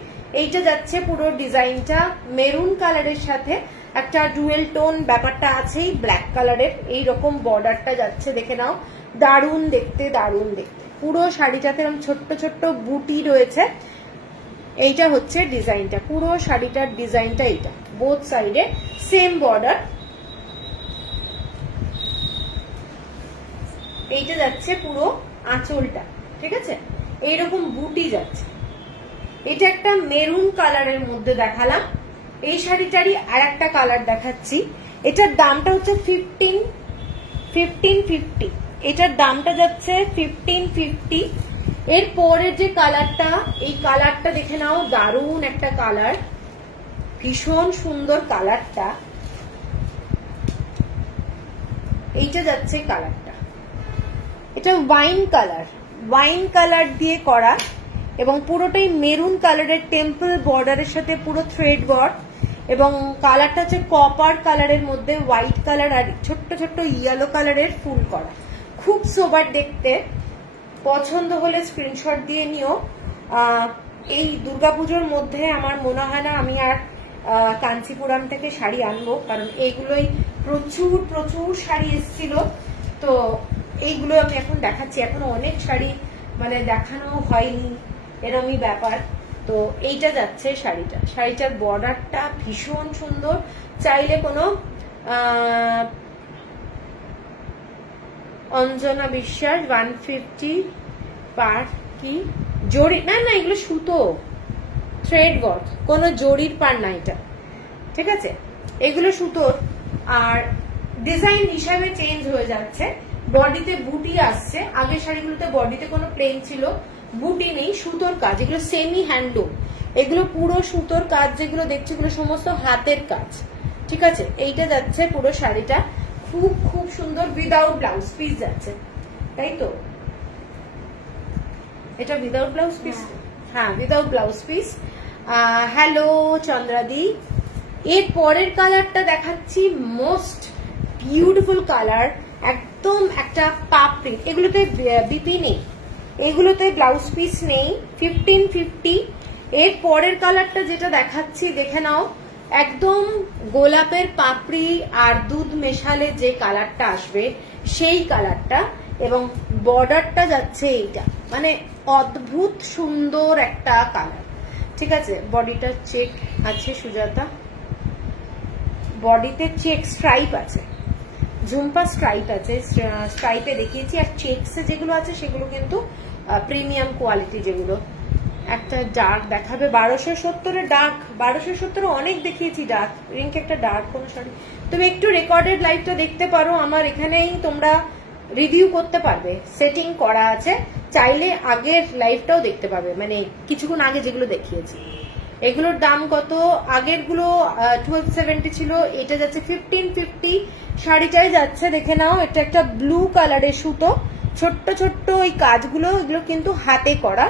এইটা যাচ্ছে পুরো ডিজাইনটা মেরুন কালারের সাথে একটা ডুয়েল টোন ব্যাপারটা আছেই, ব্ল্যাক কালারের এইরকম বর্ডারটা যাচ্ছে, দেখে নাও। দারুণ দেখতে, দারুণ দেখতে। পুরো শাড়িটাতে এরকম ছোট্ট ছোট্ট বুটি রয়েছে। এইটা হচ্ছে ডিজাইনটা, পুরো শাড়িটার ডিজাইনটা এইটা, বোথ সাইডে সেম বর্ডার। এইটা যাচ্ছে পুরো আঁচলটা, ঠিক আছে, এইরকম বুটি যাচ্ছে। এটা একটা মেরুন কালারের মধ্যে দেখালাম। এই শাড়িটারই আর একটা কালার দেখাচ্ছি। এটার দামটা হচ্ছে 1550। এটার দামটা যাচ্ছে 1550। এরপরে যে কালারটা, এই কালারটা দেখে নাও, দারুণ একটা কালার, ভীষণ সুন্দর কালারটা। এইটা যাচ্ছে কালারটা, এটা ওয়াইন কালার, ওয়াইন কালার দিয়ে করা এবং পুরোটাই মেরুন কালারের টেম্পল বর্ডারের সাথে পুরো থ্রেড ওয়ার্ক, এবং কালারটা হচ্ছে কপার কালারের মধ্যে হোয়াইট কালার আর ছোট্ট ছোট্ট ইয়েলো কালারের ফুল করা। খুব সোবার দেখতে। পছন্দ হলে স্ক্রিনশট দিয়ে নিও। এই দুর্গাপুজোর মধ্যে আমার মনে হয় না আমি আর কাঞ্চিপুরাম থেকে শাড়ি আনবো, কারণ এইগুলোই প্রচুর প্রচুর শাড়ি এসেছিল। তো এইগুলো আমি এখন দেখাচ্ছি, এখনো অনেক শাড়ি মানে দেখানো হয়নি, এরকমই ব্যাপার। তো এইটা যাচ্ছে শাড়িটা, শাড়িটার বর্ডারটা ভীষণ সুন্দর। চাইলে কোনো অঞ্জনা বিশ্বাস 150 পার কি জড়ি, না না এগুলো সুতো থ্রেড ওয়ার্ক, কোনো জড়ির পার না এটা, ঠিক আছে, এগুলো সুতোর। আর ডিজাইন হিসাবে চেঞ্জ হয়ে যাচ্ছে। বডিতে বুটি আসছে, আগের শাড়িগুলোতে বডিতে কোনো প্লেন ছিল, বুটি নেই, সুতোর কাজ। এগুলো সেমি হ্যান্ডলুম, এগুলো পুরো সুতোর কাজ যেগুলো দেখছি এগুলো সমস্ত হাতের কাজ, ঠিক আছে। এইটা যাচ্ছে পুরো শাড়িটা, খুব খুব সুন্দর, উইদাউট ব্লাউজ পিস যাচ্ছে, তাই তো। এটা উইদাউট ব্লাউজ পিস, হ্যাঁ উইদাউট ব্লাউজ পিস। হ্যালো চন্দ্রাদি। এর পরের কালারটা দেখাচ্ছি, মোস্ট বিউটিফুল কালার, একদম একটা পাপড়ি। এগুলোতে বিপি নেই, এগুলোতে ব্লাউজ পিস নেই। 1550। এর পরের কালারটা যেটা দেখাচ্ছি দেখে নাও, একদম গোলাপের পাপড়ি আর দুধ মেশালে যে কালারটা আসবে সেই কালারটা, এবং বর্ডারটা যাচ্ছে এইটা, মানে অদ্ভুত সুন্দর একটা কালার, ঠিক আছে। বডিটা চেক আছে সুজাতা, বডিতে চেক স্ট্রাইপ আছে, ঝুম্পা স্ট্রাইপ আছে, স্ট্রাইপে দেখিয়েছি। আর চেকসে যেগুলো আছে সেগুলো কিন্তু প্রিমিয়াম কোয়ালিটি, যেগুলো একটা ডার্ক দেখাবে 1270 ডার্ক, 1270 অনেক দেখিয়েছি ডার্ক। রিঙ্ক একটা ডার্ক কোন শাড়ি, তুমি একটু রেকর্ডেড লাইভটা দেখতে পারো, আমার এখানেই তোমরা রিভিউ করতে পারবে, সেটিং করা আছে, চাইলে আগের লাইভটাও দেখতে পাবে, মানে কিছুক্ষণ আগে যেগুলো দেখিয়েছি। এগুলোর দাম কত, আগের গুলো 1270 ছিল, এটা যাচ্ছে 1550। শাড়িটাই যাচ্ছে দেখে নাও, এটা একটা ব্লু কালারের সুতো, ছোট্ট ছোট্ট ওই কাজগুলো, এগুলো কিন্তু হাতে করা,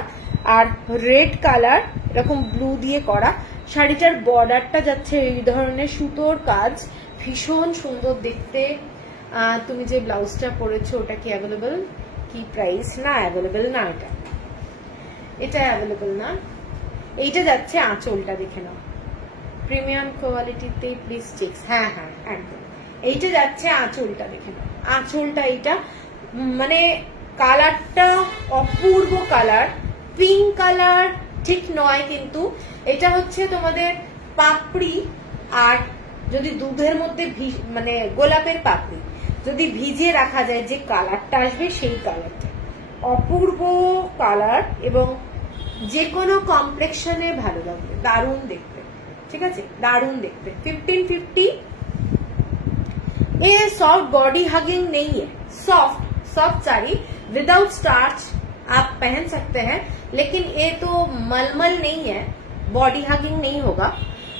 আর রেড কালার এরকম ব্লু দিয়ে করা। শাড়িটার বর্ডারটা যাচ্ছে এই ধরনের সুতোর কাজ, ভীষণ সুন্দর দেখতে। তুমি যে ব্লাউজটা পরেছো ওটা কি অ্যাভেলেবল, কি প্রাইস, না অ্যাভেলেবল না, এটা অ্যাভেলেবল না। এইটা যাচ্ছে আঁচলটা দেখে নাও, প্রিমিয়াম কোয়ালিটিতে প্লিজ চেকস, হ্যাঁ হ্যাঁ একদম। এইটা যাচ্ছে আঁচলটা দেখে নাও, আঁচলটা এইটা, মানে কালারটা অপূর্ব কালার, পিঙ্ক কালার ঠিক নয়, কিন্তু এটা হচ্ছে তোমাদের পাপড়ি, আর যদি দুধের মধ্যে মানে গোলাপের পাপড়ি যদি ভিজিয়ে রাখা যায় যে কালারটা আসবে সেই কালারটা, অপূর্ব কালার, এবং যে কোনো কমপ্লেক্সনে ভালো লাগবে, দারুণ দেখতে, ঠিক আছে, দারুণ দেখতে। 1550। ये सॉफ्ट बॉडी हगिंग नहीं है, soft soft sari without starch आप पहन सकते हैं, लेकिन ये तो मलमल नहीं है, बॉडी हागिंग नहीं होगा।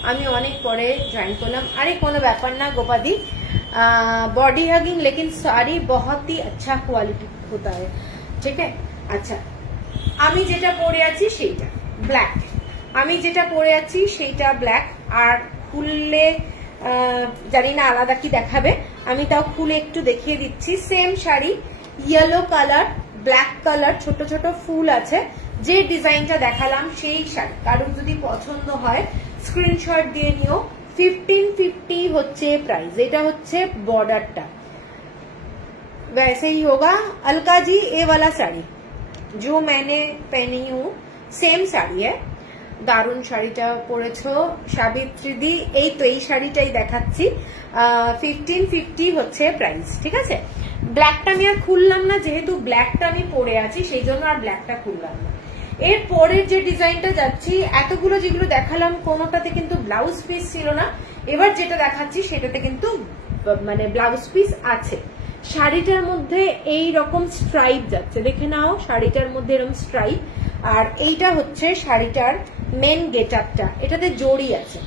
আমি অনেক পরে জয়েন করলাম। আরে কোনো ব্যাপার না গোপাদি, बॉडी हगिंग लेकिन साड़ी बहुत ही अच्छा क्वालिटी होता है, ठीक है। अच्छा আমি যেটা পরে আছি সেইটা ব্ল্যাক, আমি যেটা পরে আছি সেইটা ব্ল্যাক। আর খুললে জানি না আলাদা কি দেখাবে, আমি তাও খুলে একটু দেখিয়ে দিচ্ছি। Same sari, yellow colour, black colour, ছোট ছোট ফুল আছে, যে ডিজাইনটা দেখালাম সেই শাড়ি। কারোর যদি পছন্দ হয় স্ক্রিনশট দিয়ে নিও। 1550 হচ্ছে প্রাইস। এটা হচ্ছে বর্ডারটা, वैसे ही होगा। अलका जी ये वाला साड़ी जो मैंने पहनी हूँ सेम শাড়ি है। দারুন শাড়িটা পরেছো সাবিত্রী দি, এই তো এই শাড়িটাই দেখাচ্ছি। 1550 হচ্ছে প্রাইস, ঠিক আছে। ব্ল্যাকটা আমি আর খুললাম না, যেহেতু ব্ল্যাকটা আমি পরে আছি সেই জন্য আর ব্ল্যাকটা খুললাম না। এর পরের যে ডিজাইনটা যাচ্ছি, এতগুলো যেগুলো দেখালাম কোনোটাতে কিন্তু ব্লাউজ পিস ছিল না। এবার যেটা দেখাচ্ছি সেটাতে কিন্তু মানে ব্লাউজ পিস আছে। শাড়িটার মধ্যে এই রকম স্ট্রাইপ যাচ্ছে, দেখে নাও শাড়িটার মধ্যে এরকম স্ট্রাইপ। আর এইটা হচ্ছে শাড়িটার মেন গেট আপটা, এটাতে জড়ি আছে,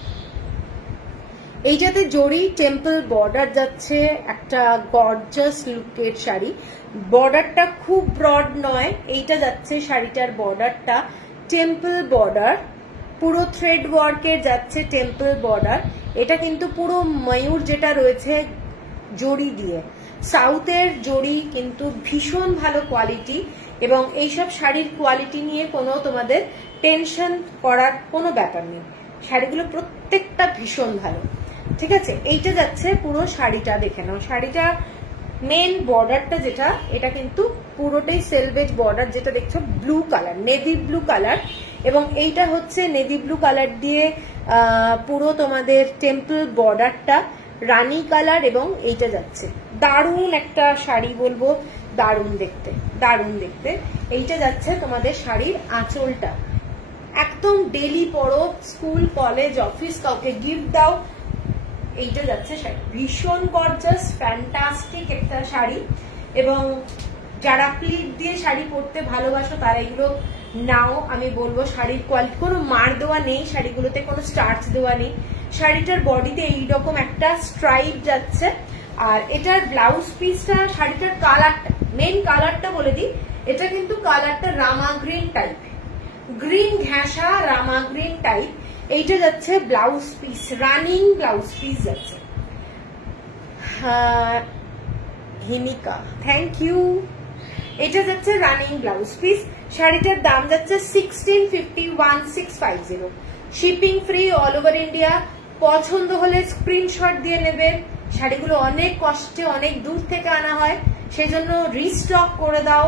এইটাতে জড়ি, টেম্পল বর্ডার যাচ্ছে, একটা গর্জাস লুকের শাড়ি। বর্ডারটা খুব ব্রড নয়, এইটা যাচ্ছে শাড়িটার বর্ডারটা টেম্পল বর্ডার, পুরো থ্রেড ওয়ার্কের যাচ্ছে টেম্পল বর্ডার। এটা কিন্তু পুরো ময়ূর যেটা রয়েছে জড়ি দিয়ে, সাউথের জড়ি কিন্তু ভীষণ ভালো কোয়ালিটি। এবং এইসব শাড়ির কোয়ালিটি নিয়ে কোনো তোমাদের টেনশন করার কোনো ব্যাপার নেই, শাড়িগুলো প্রত্যেকটা ভীষণ ভালো, ঠিক আছে। এইটা যাচ্ছে পুরো শাড়িটা, দেখে নাও শাড়িটা মেন বর্ডারটা যেটা, এটা কিন্তু পুরোটাই সেলভেজ বর্ডার, যেটা দেখছো blue colour, navy blue colour. এবং এইটা হচ্ছে নেভি ব্লু কালার দিয়ে পুরো তোমাদের টেম্পল বর্ডারটা রানী কালার। এবং এইটা যাচ্ছে দারুণ একটা শাড়ি বলবো, দারুণ দেখতে, দারুণ দেখতে। এইটা যাচ্ছে তোমাদের শাড়ির আঁচলটা, একদম ডেলি পরো, স্কুল কলেজ অফিস কাউকে গিফট দাও, এইটা যাচ্ছে শাড়ি। ভীষণ গর্জাস ফ্যান্টাস্টিক একটা শাড়ি। এবং যারা প্লিট দিয়ে শাড়ি পরতে ভালোবাসো তারা এগুলো নাও, আমি বলবো শাড়ির কোয়ালিটি কোনো মার দেওয়া নেই, শাড়িগুলোতে কোনো স্টার্চ দেওয়া নেই। শাড়িটার বডিতে এইরকম একটা স্ট্রাইপ যাচ্ছে। আর এটার ব্লাউজ পিসটা, শাড়িটার কালারটা, মেন কালারটা বলে দিই, এটা কিন্তু কালারটা রামা গ্রিন টাইপ, গ্রিন ঘেঁষা রামা গ্রিন টাইপ। এইটা যাচ্ছে blouse piece, running blouse piece যাচ্ছে। হিনিকা থ্যাংক ইউ। এটা যাচ্ছে রানিং ব্লাউজ পিস। শাড়িটার দাম যাচ্ছে 1650, 1650। Shipping free all over India. পছন্দ হলে স্ক্রিনশট দিয়ে নেবেন। শাড়িগুলো অনেক কষ্টে অনেক দূর থেকে আনা হয়, সেই জন্য রিস্টক করে দাও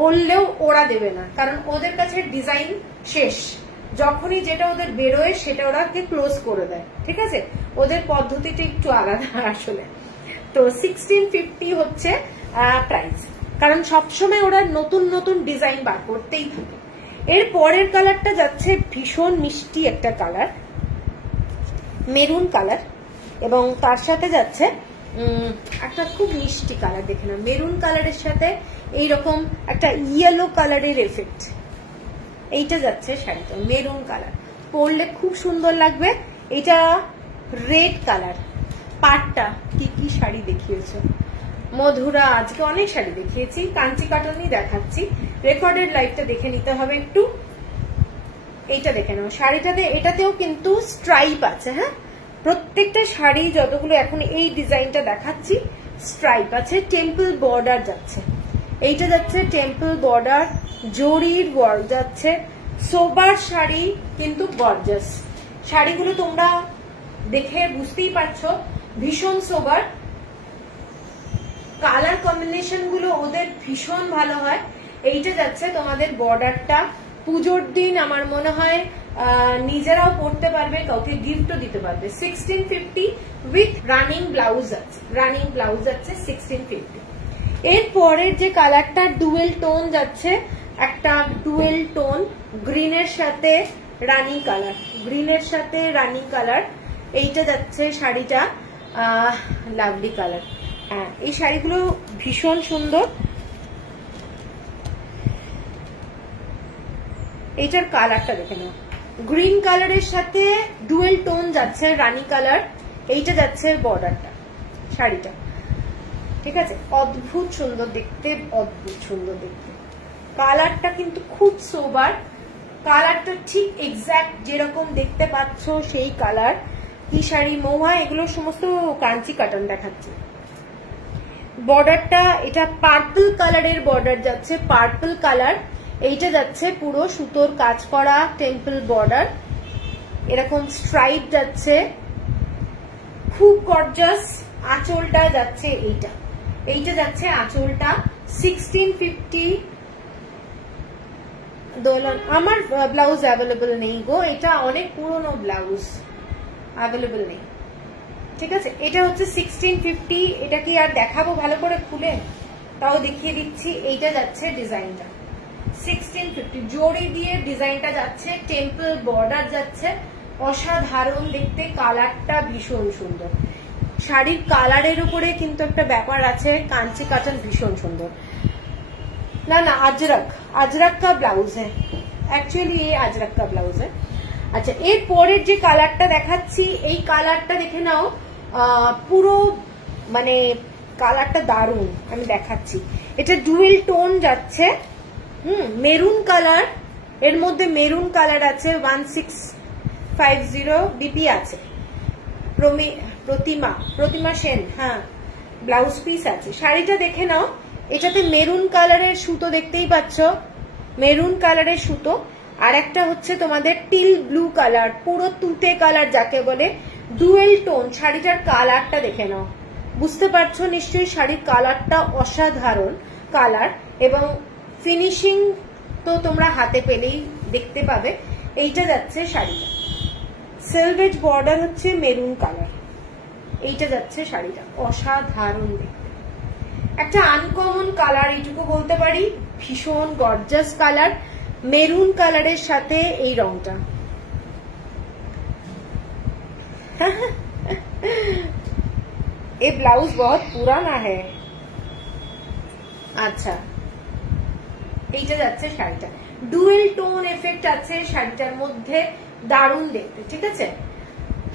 বললেও ওরা দেবে না, কারণ ওদের কাছে ডিজাইন শেষ, যখনই যেটা ওদের বেরোয় সেটা ওরাকে ক্লোজ করে দেয়, ঠিক আছে। ওদের পদ্ধতিটা একটু আলাদা আসলে। তো 1650 হচ্ছে প্রাইস, কারণ সবসময় ওরা নতুন নতুন ডিজাইন বার করতেই থাকে। এর পরের কালারটা যাচ্ছে ভীষণ মিষ্টি একটা কালার, মেরুন কালার। এবং তার সাথে যাচ্ছে একটা খুব মিষ্টি কালার, দেখে না, মেরুন কালারের সাথে এইরকম একটা ইয়েলো কালারের এফেক্ট। এইটা যাচ্ছে শাড়িটা মেরুন কালার, পরলে খুব সুন্দর লাগবে। এটা রেড কালার। পাটটা কি কি শাড়ি দেখিয়েছো মধুরা, আজকে অনেক শাড়ি দেখিয়েছি, কাঞ্চি কাটনই দেখাচ্ছি। রেকর্ডেড লাইভটা দেখে নিতে হবে একটু। এইটা দেখে নাও শাড়িটাতে, এটাতেও কিন্তু স্ট্রাইপ আছে। হ্যাঁ, প্রত্যেকটা শাড়ি যতগুলো এখন এই ডিজাইনটা দেখাচ্ছি স্ট্রাইপ আছে, টেম্পল বর্ডার যাচ্ছে। এইটা যাচ্ছে টেম্পল বর্ডার, জরির ওয়ার্ক যাচ্ছে। সোবার শাড়ি কিন্তু গর্জাস। শাড়িগুলো তোমরা দেখে বুঝতেই পারছো ভীষণ সোবার। কালার কম্বিনেশন গুলো ওদের ভীষণ ভালো হয়। এইটা যাচ্ছে তোমাদের বর্ডারটা, পুজোর দিন আমার মনে হয় নিজেরাও পরতে পারবে, কাউকে গিফটও দিতে পারবে। 1650 উইথ রানিং ব্লাউজ আছে, রানিং ব্লাউজ আছে 1650। এর পরের যে কালারটা ডুয়েল টোন যাচ্ছে, একটা ডুয়েল টোন, গ্রিনের সাথে রানি কালার, গ্রিনের সাথে রানি কালার। এইটা যাচ্ছে শাড়িটা লাভলি কালার। হ্যাঁ, এই শাড়িগুলো ভীষণ সুন্দর। এইটার কালারটা দেখে নাও, গ্রিন কালারের সাথে ডুয়েল টোন যাচ্ছে রানী কালার, এইটা যাচ্ছে বর্ডারটা শাড়িটা, ঠিক আছে। অদ্ভুত সুন্দর দেখতে, অদ্ভুত সুন্দর দেখতে। কালারটা কিন্তু খুব সোবার, কালারটা ঠিক এক্সাক্ট যেরকম দেখতে পাচ্ছ সেই কালার। কি শাড়ি মৌহা, এগুলো সমস্ত কাঞ্চি কাটান দেখাচ্ছে। বর্ডারটা এটা পার্পল কালারের বর্ডার যাচ্ছে, পার্পল কালার। এইটা যাচ্ছে পুরো সুতোর কাজ করা টেম্পল বর্ডার, এরকম স্ট্রাইপ যাচ্ছে, খুব গর্জাস। আঁচলটা যাচ্ছে এইটা, এইটা যাচ্ছে আঁচলটা 1650 দোলন। আমার ব্লাউজ অ্যাভেলেবল নেই গো, এটা অনেক পুরনো ব্লাউজ, অ্যাভেলেবল নেই, ঠিক আছে। এটা হচ্ছে 1650, এটা কি আর দেখাবো ভালো করে খুলে, তাও দেখিয়ে দিচ্ছি। এইটা যাচ্ছে ডিজাইনটা 1650 জড়ি দিয়ে ডিজাইনটা যাচ্ছে, টেম্পল বর্ডার যাচ্ছে, অসাধারণ দেখতে। কালারটা ভীষণ সুন্দর, শাড়ির কালারের উপরে কিন্তু একটা ব্যাপার আছে, কাঞ্চি কাটান ভীষণ সুন্দর। না না अजरक, अजरक का ब्लाउज है एक्चुअली, ये अजरक का ब्लाउज है। আচ্ছা, এর পরের যে কালারটা দেখাচ্ছি, এই কালারটা দেখে নাও, পুরো মানে কালারটা দারুণ, আমি দেখাচ্ছি। এটা ডুয়েল টোন যাচ্ছে, মেরুন কালার, এর মধ্যে মেরুন কালার আছে, 1650 বিপি আছে। প্রতিমা সেন, হ্যাঁ ব্লাউজ পিস আছে। শাড়িটা দেখে নাও, এটাতে মেরুন কালারের সুতো দেখতেই পাচ্ছ, মেরুন কালারের সুতো, আর একটা হচ্ছে তোমাদের টিল ব্লু কালার, পুরো তুতে কালার যাকে বলে, ডুয়েল টোন। শাড়িটার কালারটা দেখে নাও, বুঝতে পারছো নিশ্চয়ই শাড়ির কালারটা অসাধারণ কালার, এবং ফিনিশিং তো তোমরা হাতে পেলেই দেখতে পাবে। এইটা যাচ্ছে শাড়িটা, সেলভেজ বর্ডার হচ্ছে মেরুন কালার, এইটা যাচ্ছে শাড়িটা, অসাধারণ দেখতে, একটা আনকমন কালার এইটুকু বলতে পারি, ভীষণ গর্জাস কালার, মেরুন কালারের সাথে এই রংটা। ये ब्लाउज बहुत पुराना है। আচ্ছা, এইটা যাচ্ছে শাড়িটা, ডুয়েল টোন এফেক্ট আছে শাড়িটার মধ্যে, দারুণ দেখতে, ঠিক আছে।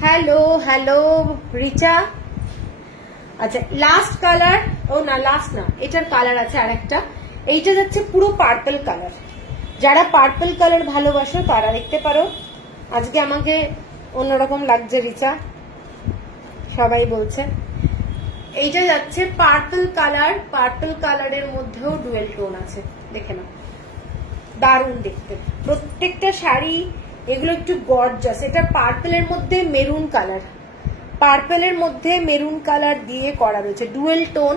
Hello hello Richa. আচ্ছা, লাস্ট কালার, ও না লাস্ট না, এটার কালার আছে আরেকটা, এইটা যাচ্ছে পুরো পার্পল কালার। যারা পার্পল কালার ভালোবাসো তারা দেখতে পারো। আজকে আমাকে অন্যরকম লাগছে রিচা, সবাই বলছে। এইটা যাচ্ছে পার্পল কালার, পার্পল কালারের মধ্যেও ডুয়েল টোন আছে, দেখে নাও, দারুণ দেখতে প্রত্যেকটা শাড়ি। এগুলো একটু গর্জাস। এটা পার্পলের মধ্যে মেরুন কালার, পার্পলের মধ্যে মেরুন কালার দিয়ে করা রয়েছে, ডুয়েল টোন।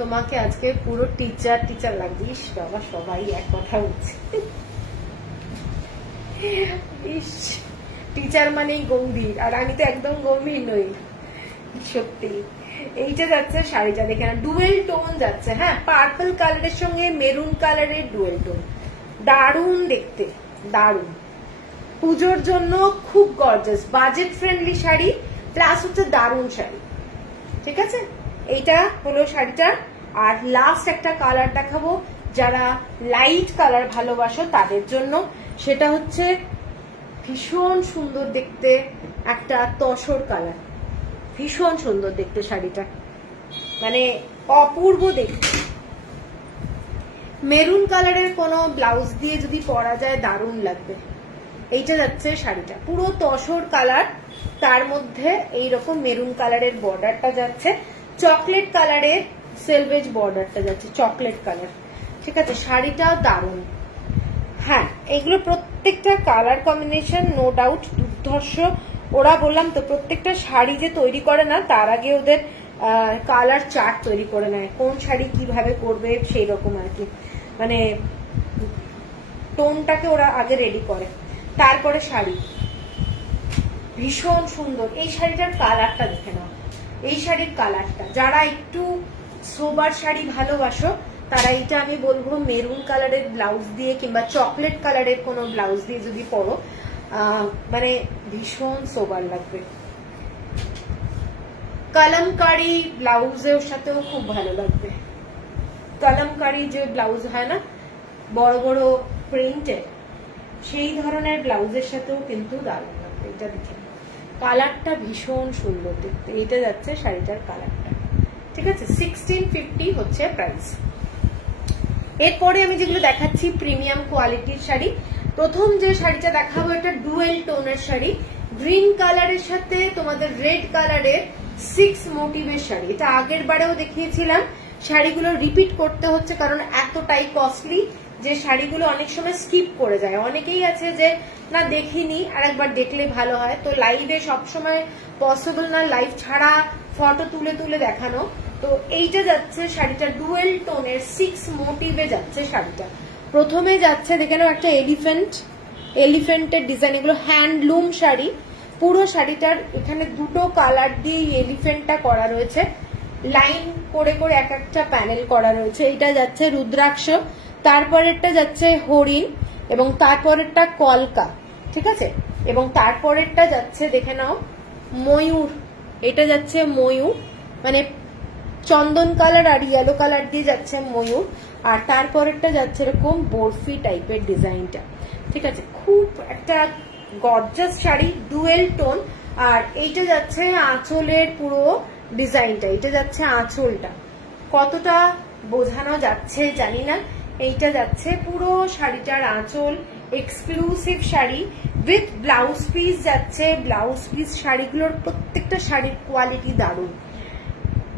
তোমাকে আজকে পুরো টিচার টিচার লাগছিস বাবা, সবাই এক কথা বলছে, ইস টিচার মানেই গম্ভীর, আর আমি তো একদম গম্ভীর নই সত্যি। এইটা যাচ্ছে শাড়িটা দেখে না, ডুয়েল টোন যাচ্ছে, হ্যাঁ পার্পল কালারের সঙ্গে মেরুন কালারের ডুয়েল টোন, দারুণ দেখতে, দারুণ। পুজোর জন্য খুব gorgeous, budget friendly sari, plus হচ্ছে দারুণ শাড়ি, ঠিক আছে। এইটা হলো শাড়িটা। আর লাস্ট একটা কালার দেখাবো, যারা লাইট কালার ভালোবাসো তাদের জন্য, সেটা হচ্ছে ভীষণ সুন্দর দেখতে একটা তসর কালার, ভীষণ সুন্দর দেখতে শাড়িটা, মানে অপূর্ব দেখতে। মেরুন কালারের কোনো ব্লাউজ দিয়ে যদি পরা যায় দারুণ লাগবে। এইটা যাচ্ছে শাড়িটা, পুরো তসর কালার, তার মধ্যে এইরকম মেরুন কালারের বর্ডারটা যাচ্ছে, চকলেট কালারের সেলভেজ বর্ডারটা যাচ্ছে, চকলেট কালার, ঠিক আছে। শাড়িটাও দারুণ। হ্যাঁ, এগুলো প্রত্যেকটা কালার কম্বিনেশন নো ডাউট দুর্ধর্ষ। ওরা বললাম তো প্রত্যেকটা শাড়ি যে তৈরি করে না, তার আগে ওদের কালার চার্ট তৈরি করে নেয়, কোন শাড়ি কিভাবে করবে সেই রকম আর কি, মানে টোনটাকে ওরা আগে রেডি করে, তারপরে শাড়ি। ভীষণ সুন্দর এই শাড়িটার কালারটা দেখে নাও, এই শাড়ির কালারটা, যারা একটু সোবার শাড়ি ভালোবাসো তারা এটা আমি বলবো মেরুন কালারের ব্লাউজ দিয়ে কিংবা চকলেট কালারের কোনো ব্লাউজ দিয়ে যদি পরো, মানে ভীষণ সোবার লাগবে। কলমকারি ব্লাউজের সাথেও খুব ভালো লাগবে, কলমকারি যে ব্লাউজ হয় না বড় বড় প্রিন্টের, সেই ধরনের ব্লাউজের সাথেও কিন্তু দারুণ লাগবে। এটা দেখে কালারটা ভীষণ সুন্দর দেখতে, এটা যাচ্ছে শাড়িটার কালারটা, ঠিক আছে। 1650 হচ্ছে প্রাইস। এরপরে আমি যেগুলো দেখাচ্ছি প্রিমিয়াম কোয়ালিটির শাড়ি। প্রথম যে শাড়িটা দেখাবো এটা ডুয়েল টোনের শাড়ি, গ্রিন কালারের সাথে তোমাদের রেড কালারের 6 মোটিভের শাড়ি। এটা আগের বারেও দেখিয়েছিলাম, শাড়িগুলো রিপিট করতে হচ্ছে কারণ এতটাই কস্টলি যে শাড়িগুলো অনেক সময় স্কিপ করে যায়। অনেকেই আছে যে না দেখিনি, আর একবার দেখলে ভালো হয়, তো লাইভে সবসময় পসিবল না লাইভ ছাড়া ফটো তুলে তুলে দেখানো। তো এইটা যাচ্ছে শাড়িটা ডুয়েল টোনের 6 মোটিভে যাচ্ছে শাড়িটা। প্রথমে যাচ্ছে দেখে নাও একটা এলিফেন্টের ডিজাইন, এগুলো হ্যান্ডলুম শাড়ি। পুরো শাড়িটার এখানে দুটো কালার দিয়ে এলিফেন্টটা করা রয়েছে, লাইন করে করে এক একটা প্যানেল করা রয়েছে। এটা যাচ্ছে রুদ্রাক্ষ, তারপরেরটা যাচ্ছে হরিণ, এবং তারপরেরটা কলকা, ঠিক আছে। এবং তারপরেরটা যাচ্ছে দেখে নাও ময়ূর, এটা যাচ্ছে ময়ূর, মানে চন্দন কালার আর ইয়েলো কালার দিয়ে যাচ্ছে ময়ূর, আর তারপরেরটা যাচ্ছে এরকম বরফি টাইপের ডিজাইনটা, ঠিক আছে। খুব একটা গর্জাস শাড়ি, ডুয়েল টোন। আর এইটা যাচ্ছে আঁচলের পুরো ডিজাইনটা, এটা যাচ্ছে আঁচলটা, কতটা বোঝানো যাচ্ছে জানি না। এইটা যাচ্ছে পুরো শাড়িটার আঁচল, exclusive sari with blouse piece যাচ্ছে। ব্লাউজ পিস শাড়িগুলোর প্রত্যেকটা শাড়ির কোয়ালিটি দারুণ।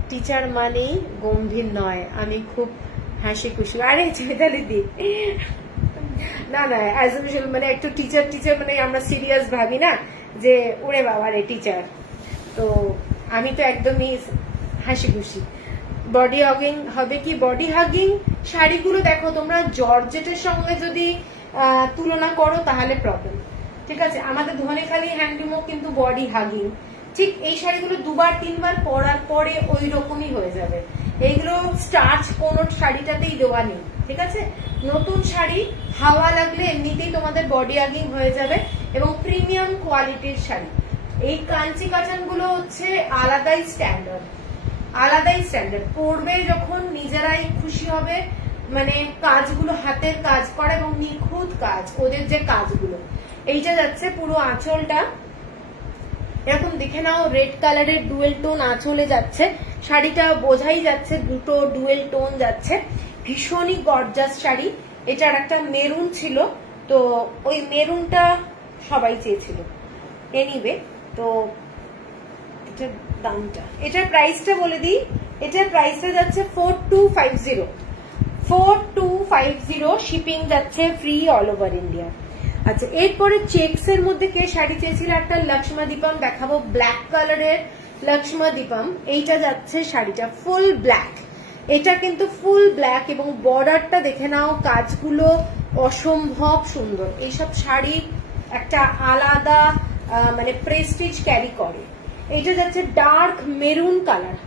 টিচার মানে গম্ভীর নয়, আমি খুব হাসি খুশি। আরে চৈতালি দি না না, অ্যাজ ইউজুয়াল মানে একটু টিচার মানে আমরা সিরিয়াস ভাবি না যে ওরে বাবা রে টিচার, তো আমি তো একদমই হাসি খুশি। বডি হাগিং হবে কি, বডি হাগিং শাড়িগুলো দেখো তোমরা জর্জেটের সঙ্গে যদি তুলনা করো তাহলে প্রবলেম, ঠিক আছে। আমাদের ধনেখালি হ্যান্ডলুমও কিন্তু বডি হাগিং, ঠিক এই শাড়িগুলো 2-3 বার পরার পরে ওই রকমই হয়ে যাবে। এইগুলো স্টার্চ কোনো শাড়িটাতেই দেওয়া নেই, ঠিক আছে। নতুন শাড়ি হাওয়া লাগলে এমনিতেই তোমাদের বডি হাগিং হয়ে যাবে, এবং প্রিমিয়াম কোয়ালিটির শাড়ি। এই কাঞ্চি কাটান গুলো হচ্ছে আলাদাই স্ট্যান্ডার্ড, পরবে যখন নিজেরাই খুশি হবে, মানে কাজগুলো হাতের কাজ করা এবং নিখুঁত কাজ, ওদের যে কাজগুলো। এইটা যাচ্ছে পুরো আঁচলটা এরকম দেখে নাও, রেড কালারের ডুয়েল টোন আঁচলে যাচ্ছে শাড়িটা, বোঝাই যাচ্ছে দুটো ডুয়েল টোন যাচ্ছে। ভীষণই গর্জাস শাড়ি। এটার একটা মেরুন ছিল, তো ওই মেরুনটা সবাই চেয়েছিল, এনিওয়ে। তো এটার দামটা, এটার প্রাইসটা বলে দিই, এটার প্রাইসটা যাচ্ছে 4250, শিপিং যাচ্ছে ফ্রি অল ওভার ইন্ডিয়া। আচ্ছা, এরপরে চেক্স এর মধ্যে কে শাড়ি চেয়েছিল, একটা লক্ষ্মা দীপম দেখাবো, ব্ল্যাক কালারের লক্ষ্মা দীপম। এইটা যাচ্ছে শাড়িটা ফুল ব্ল্যাক, এটা কিন্তু ফুল ব্ল্যাক, এবং বর্ডারটা দেখে নাও, কাজগুলো অসম্ভব সুন্দর। এইসব শাড়ি একটা আলাদা মানে প্রেস্টিজ ক্যারি করে। এইটা যাচ্ছে ডার্ক মেরুন কালার,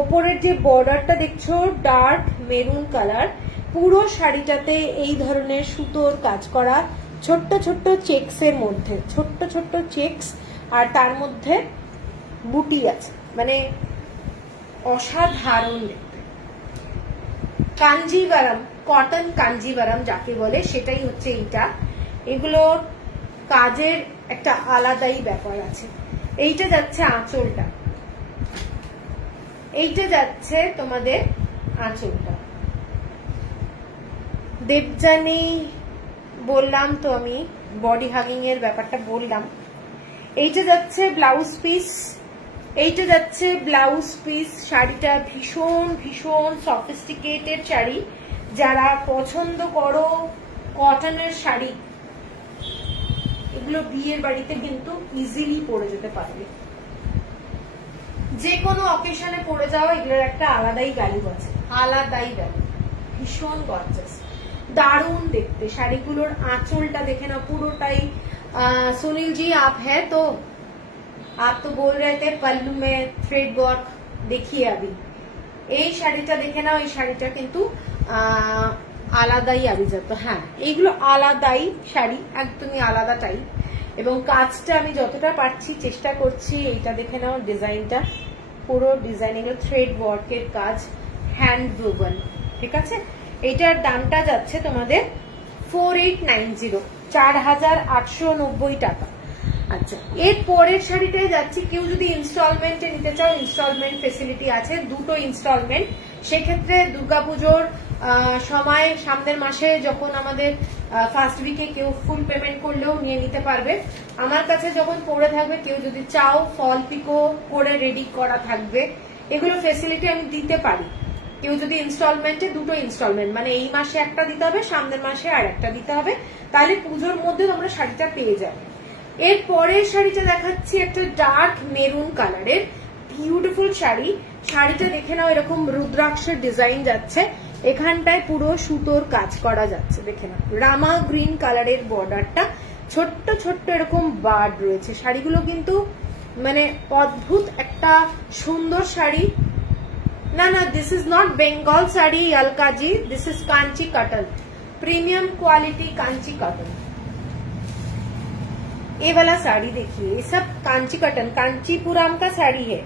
ওপরের যে বর্ডারটা দেখছো ডার্ক মেরুন কালার, পুরো শাড়িটাতে এই ধরনের সুতোর কাজ করা, ছোট্ট ছোট্ট চেক্স এর মধ্যে, ছোট্ট ছোট্ট চেক্স, আর তার মধ্যে বুটি আছে, মানে অসাধারণ দেখতে। কাঞ্জিভারাম, কটন কাঞ্জিভারাম যাকে বলে, সেটাই হচ্ছে এইটা। এগুলোর কাজের একটা আলাদাই ব্যাপার আছে। এইটা যাচ্ছে আঁচলটা, এইটা যাচ্ছে তোমাদের আঁচলটা। দেবজানি বললাম তো, আমি বডি হাগিং এর ব্যাপারটা বললাম। এইটা যাচ্ছে ব্লাউজ পিস, এইটা যাচ্ছে ব্লাউজ পিস। শাড়িটা ভীষণ ভীষণ সফিস্টিকেটেড শাড়ি, যারা পছন্দ করো কটনের শাড়ি, এগুলো বিয়ের বাড়িতে কিন্তু ইজিলি পরে যেতে পারবে, যে কোনো অকেশনে পরে যাওয়া, এগুলোর একটা আলাদাই ভ্যালু আছে, আলাদাই ভ্যালু। ভীষণ গর্জাস, দারুণ দেখতে। শাড়িগুলোর আঁচলটা দেখে না, পুরোটাই सुनील जी आप है तो आप तो बोल रहे थे पल्लू में थ्रेड वर्क, देखिए अभी এই শাড়িটা দেখে নাও, এই শাড়িটা কিন্তু আলাদাই আভিজাত। হ্যাঁ, এইগুলো আলাদাই শাড়ি, একদমই আলাদা টাইপ, এবং কাজটা আমি যতটা পারছি চেষ্টা করছি। এইটা দেখে নাও, ডিজাইনটা পুরো ডিজাইন, এগুলো থ্রেড ওয়ার্কের কাজ, হ্যান্ড ওভেন, ঠিক আছে। এইটার দামটা যাচ্ছে তোমাদের 4890। 4890 টাকা। আচ্ছা, এর পরের শাড়িটায় যাচ্ছি। কেউ যদি ইনস্টলমেন্টে নিতে চাও, ইনস্টলমেন্ট ফেসিলিটি আছে, 2টো ইনস্টলমেন্ট। সেক্ষেত্রে দুর্গাপুজোর সময় সামনের মাসে যখন আমাদের ফার্স্ট উইকে কেউ ফুল পেমেন্ট করলেও নিয়ে নিতে পারবে। আমার কাছে যখন পড়ে থাকবে, কেউ যদি চাও ফল পিকো করে রেডি করা থাকবে, এগুলো ফেসিলিটি আমি দিতে পারি। কেউ যদি ইনস্টলমেন্টে 2টো ইনস্টলমেন্ট, মানে এই মাসে একটা দিতে হবে, সামনের মাসে আর একটা দিতে হবে, তাহলে পুজোর মধ্যে তোমরা শাড়িটা পেয়ে যাবে। এর পরের শাড়িটা দেখাচ্ছি একটা ডার্ক মেরুন কালারের বিউটিফুল শাড়ি। শাড়িটা দেখে নাও, এরকম রুদ্রাক্ষের ডিজাইন যাচ্ছে, এখানটায় পুরো সুতোর কাজ করা যাচ্ছে, দেখে নাও। রামা গ্রিন কালারের বর্ডারটা, ছোট্ট ছোট্ট এরকম বার্ড রয়েছে। শাড়িগুলো কিন্তু মানে অদ্ভুত একটা সুন্দর শাড়ি। না না, this is not Bengal sari Alkazi, this is Kanchi cotton, premium quality Kanchi cotton. ये वाला साड़ी देखिए, ये सब कांची कॉटन, कांचीपुरम का साड़ी है।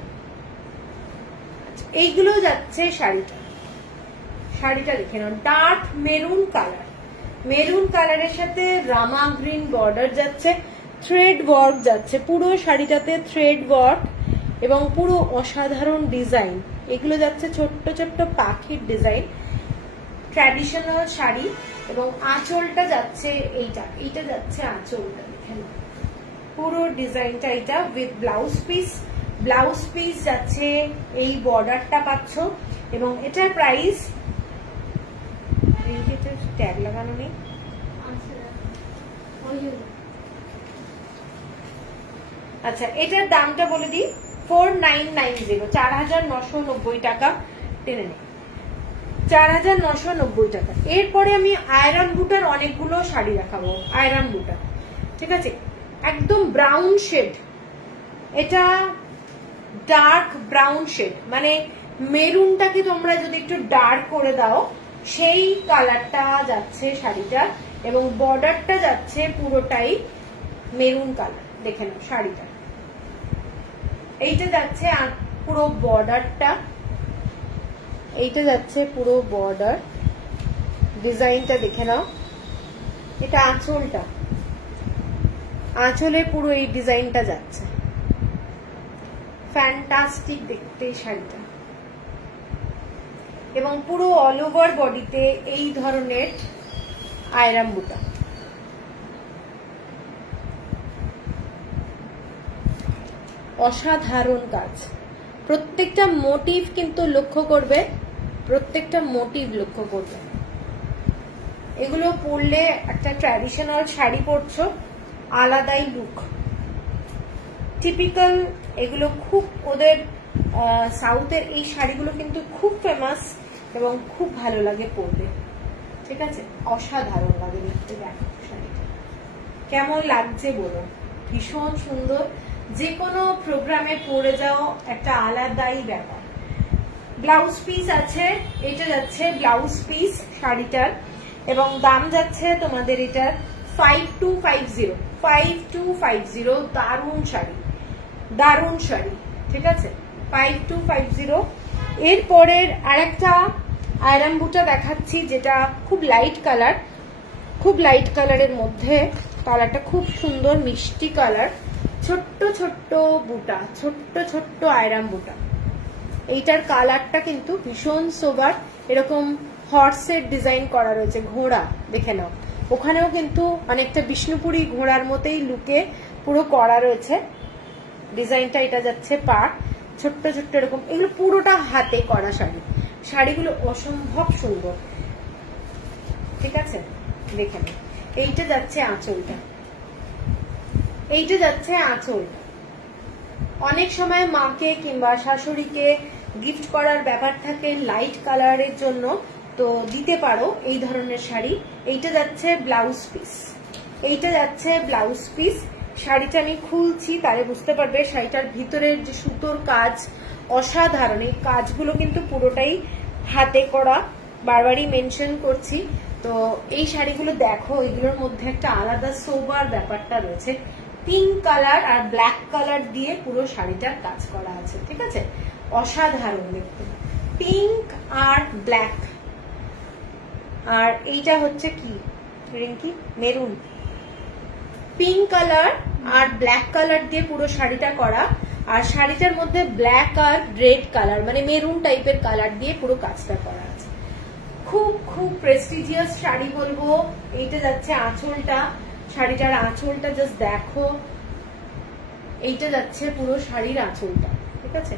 এইগুলো যাচ্ছে শাড়িটা। শাড়িটা দেখে নাও, ডার্ক মেরুন কালার, মেরুন কালারের সাথে রামা গ্রিন বর্ডার যাচ্ছে, থ্রেড ওয়ার্ক যাচ্ছে পুরো শাড়িটাতে, থ্রেড ওয়ার্ক এবং পুরো অসাধারণ ডিজাইন। এগুলো যাচ্ছে ছোট্ট ছোট্ট পাখির ডিজাইন, ট্র্যাডিশনাল শাড়ি। এবং আঁচলটা যাচ্ছে এইটা, এইটা যাচ্ছে আঁচলটা, দেখে নাও পুরো ডিজাইনটা এটা with blouse piece. Blouse piece যাচ্ছে, এই বর্ডারটা পাচ্ছ। এবং এটার প্রাইস, ট্যাগ লাগানো নেই, আচ্ছা এটার দামটা বলে দিই, 4990, 4990 টাকা। টেনে নেই, 4990 টাকা। এরপরে আমি আয়রন বুটার অনেকগুলো শাড়ি দেখাবো। আয়রন বুটার, ঠিক আছে, একদম ব্রাউন শেড, এটা ডার্ক ব্রাউন শেড, মানে মেরুনটাকে তোমরা যদি একটু ডার্ক করে দাও সেই কালারটা যাচ্ছে শাড়িটা। এবং বর্ডারটা যাচ্ছে পুরোটাই মেরুন কালার, দেখে নাও শাড়িটা। এইটা যাচ্ছে পুরো বর্ডারটা, এইটা যাচ্ছে পুরো বর্ডার, ডিজাইনটা দেখে নাও। এটা আঁচলটা, আঁচলে পুরো এই ডিজাইনটা যাচ্ছে, ফ্যান্টাস্টিক দেখতে শাড়িটা। এবং পুরো অল ওভার বডিতে এই ধরনের আয়রাম বুটা। অসাধারণ কাজ, প্রত্যেকটা মোটিভ কিন্তু লক্ষ্য করবে, প্রত্যেকটা মোটিভ লক্ষ্য করবে। এগুলো পরলে একটা ট্র্যাডিশনাল শাড়ি পরছো, আলাদাই লুক, টিপিক্যাল। এগুলো খুব ওদের সাউথের এই শাড়িগুলো কিন্তু খুব ফেমাস এবং খুব ভালো লাগে পরলে, ঠিক আছে, অসাধারণ লাগে দেখতে। দেখো শাড়িটা কেমন লাগছে বলো, ভীষণ সুন্দর। যে কোনো প্রোগ্রামে পরে যাও, একটা আলাদাই ব্যাপার। ব্লাউজ পিস আছে, এটা যাচ্ছে ব্লাউজ পিস শাড়িটার। এবং দাম যাচ্ছে তোমাদের এটার 5250, 5250। দারুণ শাড়ি, দারুণ শাড়ি, ঠিক আছে, 5250। এরপরের আরেকটা আয়রন বুটা দেখাচ্ছি, যেটা খুব লাইট কালার, খুব লাইট কালারের মধ্যে, কালারটা খুব সুন্দর মিষ্টি কালার। ছোট্ট ছোট্ট বুটা, ছোট্ট ছোট্ট আয়রন বুটা। এইটার কালারটা কিন্তু ভীষণ সোবার, এরকম হর্সের ডিজাইন করা রয়েছে, ঘোড়া, দেখে নাও। ওখানেও কিন্তু অনেকটা বিষ্ণুপুরী ঘোড়ার মতোই লুকে পুরো করা রয়েছে ডিজাইনটা। এটা যাচ্ছে পাট, ছোট্ট ছোট্ট এরকম, এগুলো পুরোটা হাতে করা শাড়ি। শাড়িগুলো অসম্ভব সুন্দর, ঠিক আছে, দেখে নাও। এইটা যাচ্ছে আঁচলটা, এইটা যাচ্ছে আঁচলটা। অনেক সময় মাকে কিংবা শাশুড়িকে গিফট করার ব্যাপার থাকে লাইট কালারের জন্য, তো দিতে পারো এই ধরনের শাড়ি। এইটা যাচ্ছে ব্লাউজ পিস, এইটা যাচ্ছে ব্লাউজ পিস। শাড়িটা আমি খুলছি, তাহলে বুঝতে পারবে শাড়িটার ভিতরের যে সুতোর কাজ অসাধারণ। এই কাজগুলো কিন্তু পুরোটাই হাতে করা, বারবারই মেনশন করছি। তো এই শাড়িগুলো দেখো, এগুলোর মধ্যে একটা আলাদা সোবার ব্যাপারটা রয়েছে। পিঙ্ক কালার আর ব্ল্যাক কালার দিয়ে পুরো শাড়িটার কাজ করা আছে, ঠিক আছে, অসাধারণ দেখতে। পিঙ্ক আর ব্ল্যাক। আর এইটা হচ্ছে কি রিঙ্কি, মেরুন, পিঙ্ক কালার আর ব্ল্যাক কালার দিয়ে পুরো শাড়িটা করা, আর শাড়িটার মধ্যে ব্ল্যাক আর রেড কালার মানে মেরুন টাইপের কালার দিয়ে পুরো কাজটা করা আছে। খুব খুব প্রেস্টিজিয়াস শাড়ি বলবো। এইটা যাচ্ছে আঁচলটা, শাড়িটার আঁচলটা জাস্ট দেখো, এইটা যাচ্ছে পুরো শাড়ির আঁচলটা, ঠিক আছে,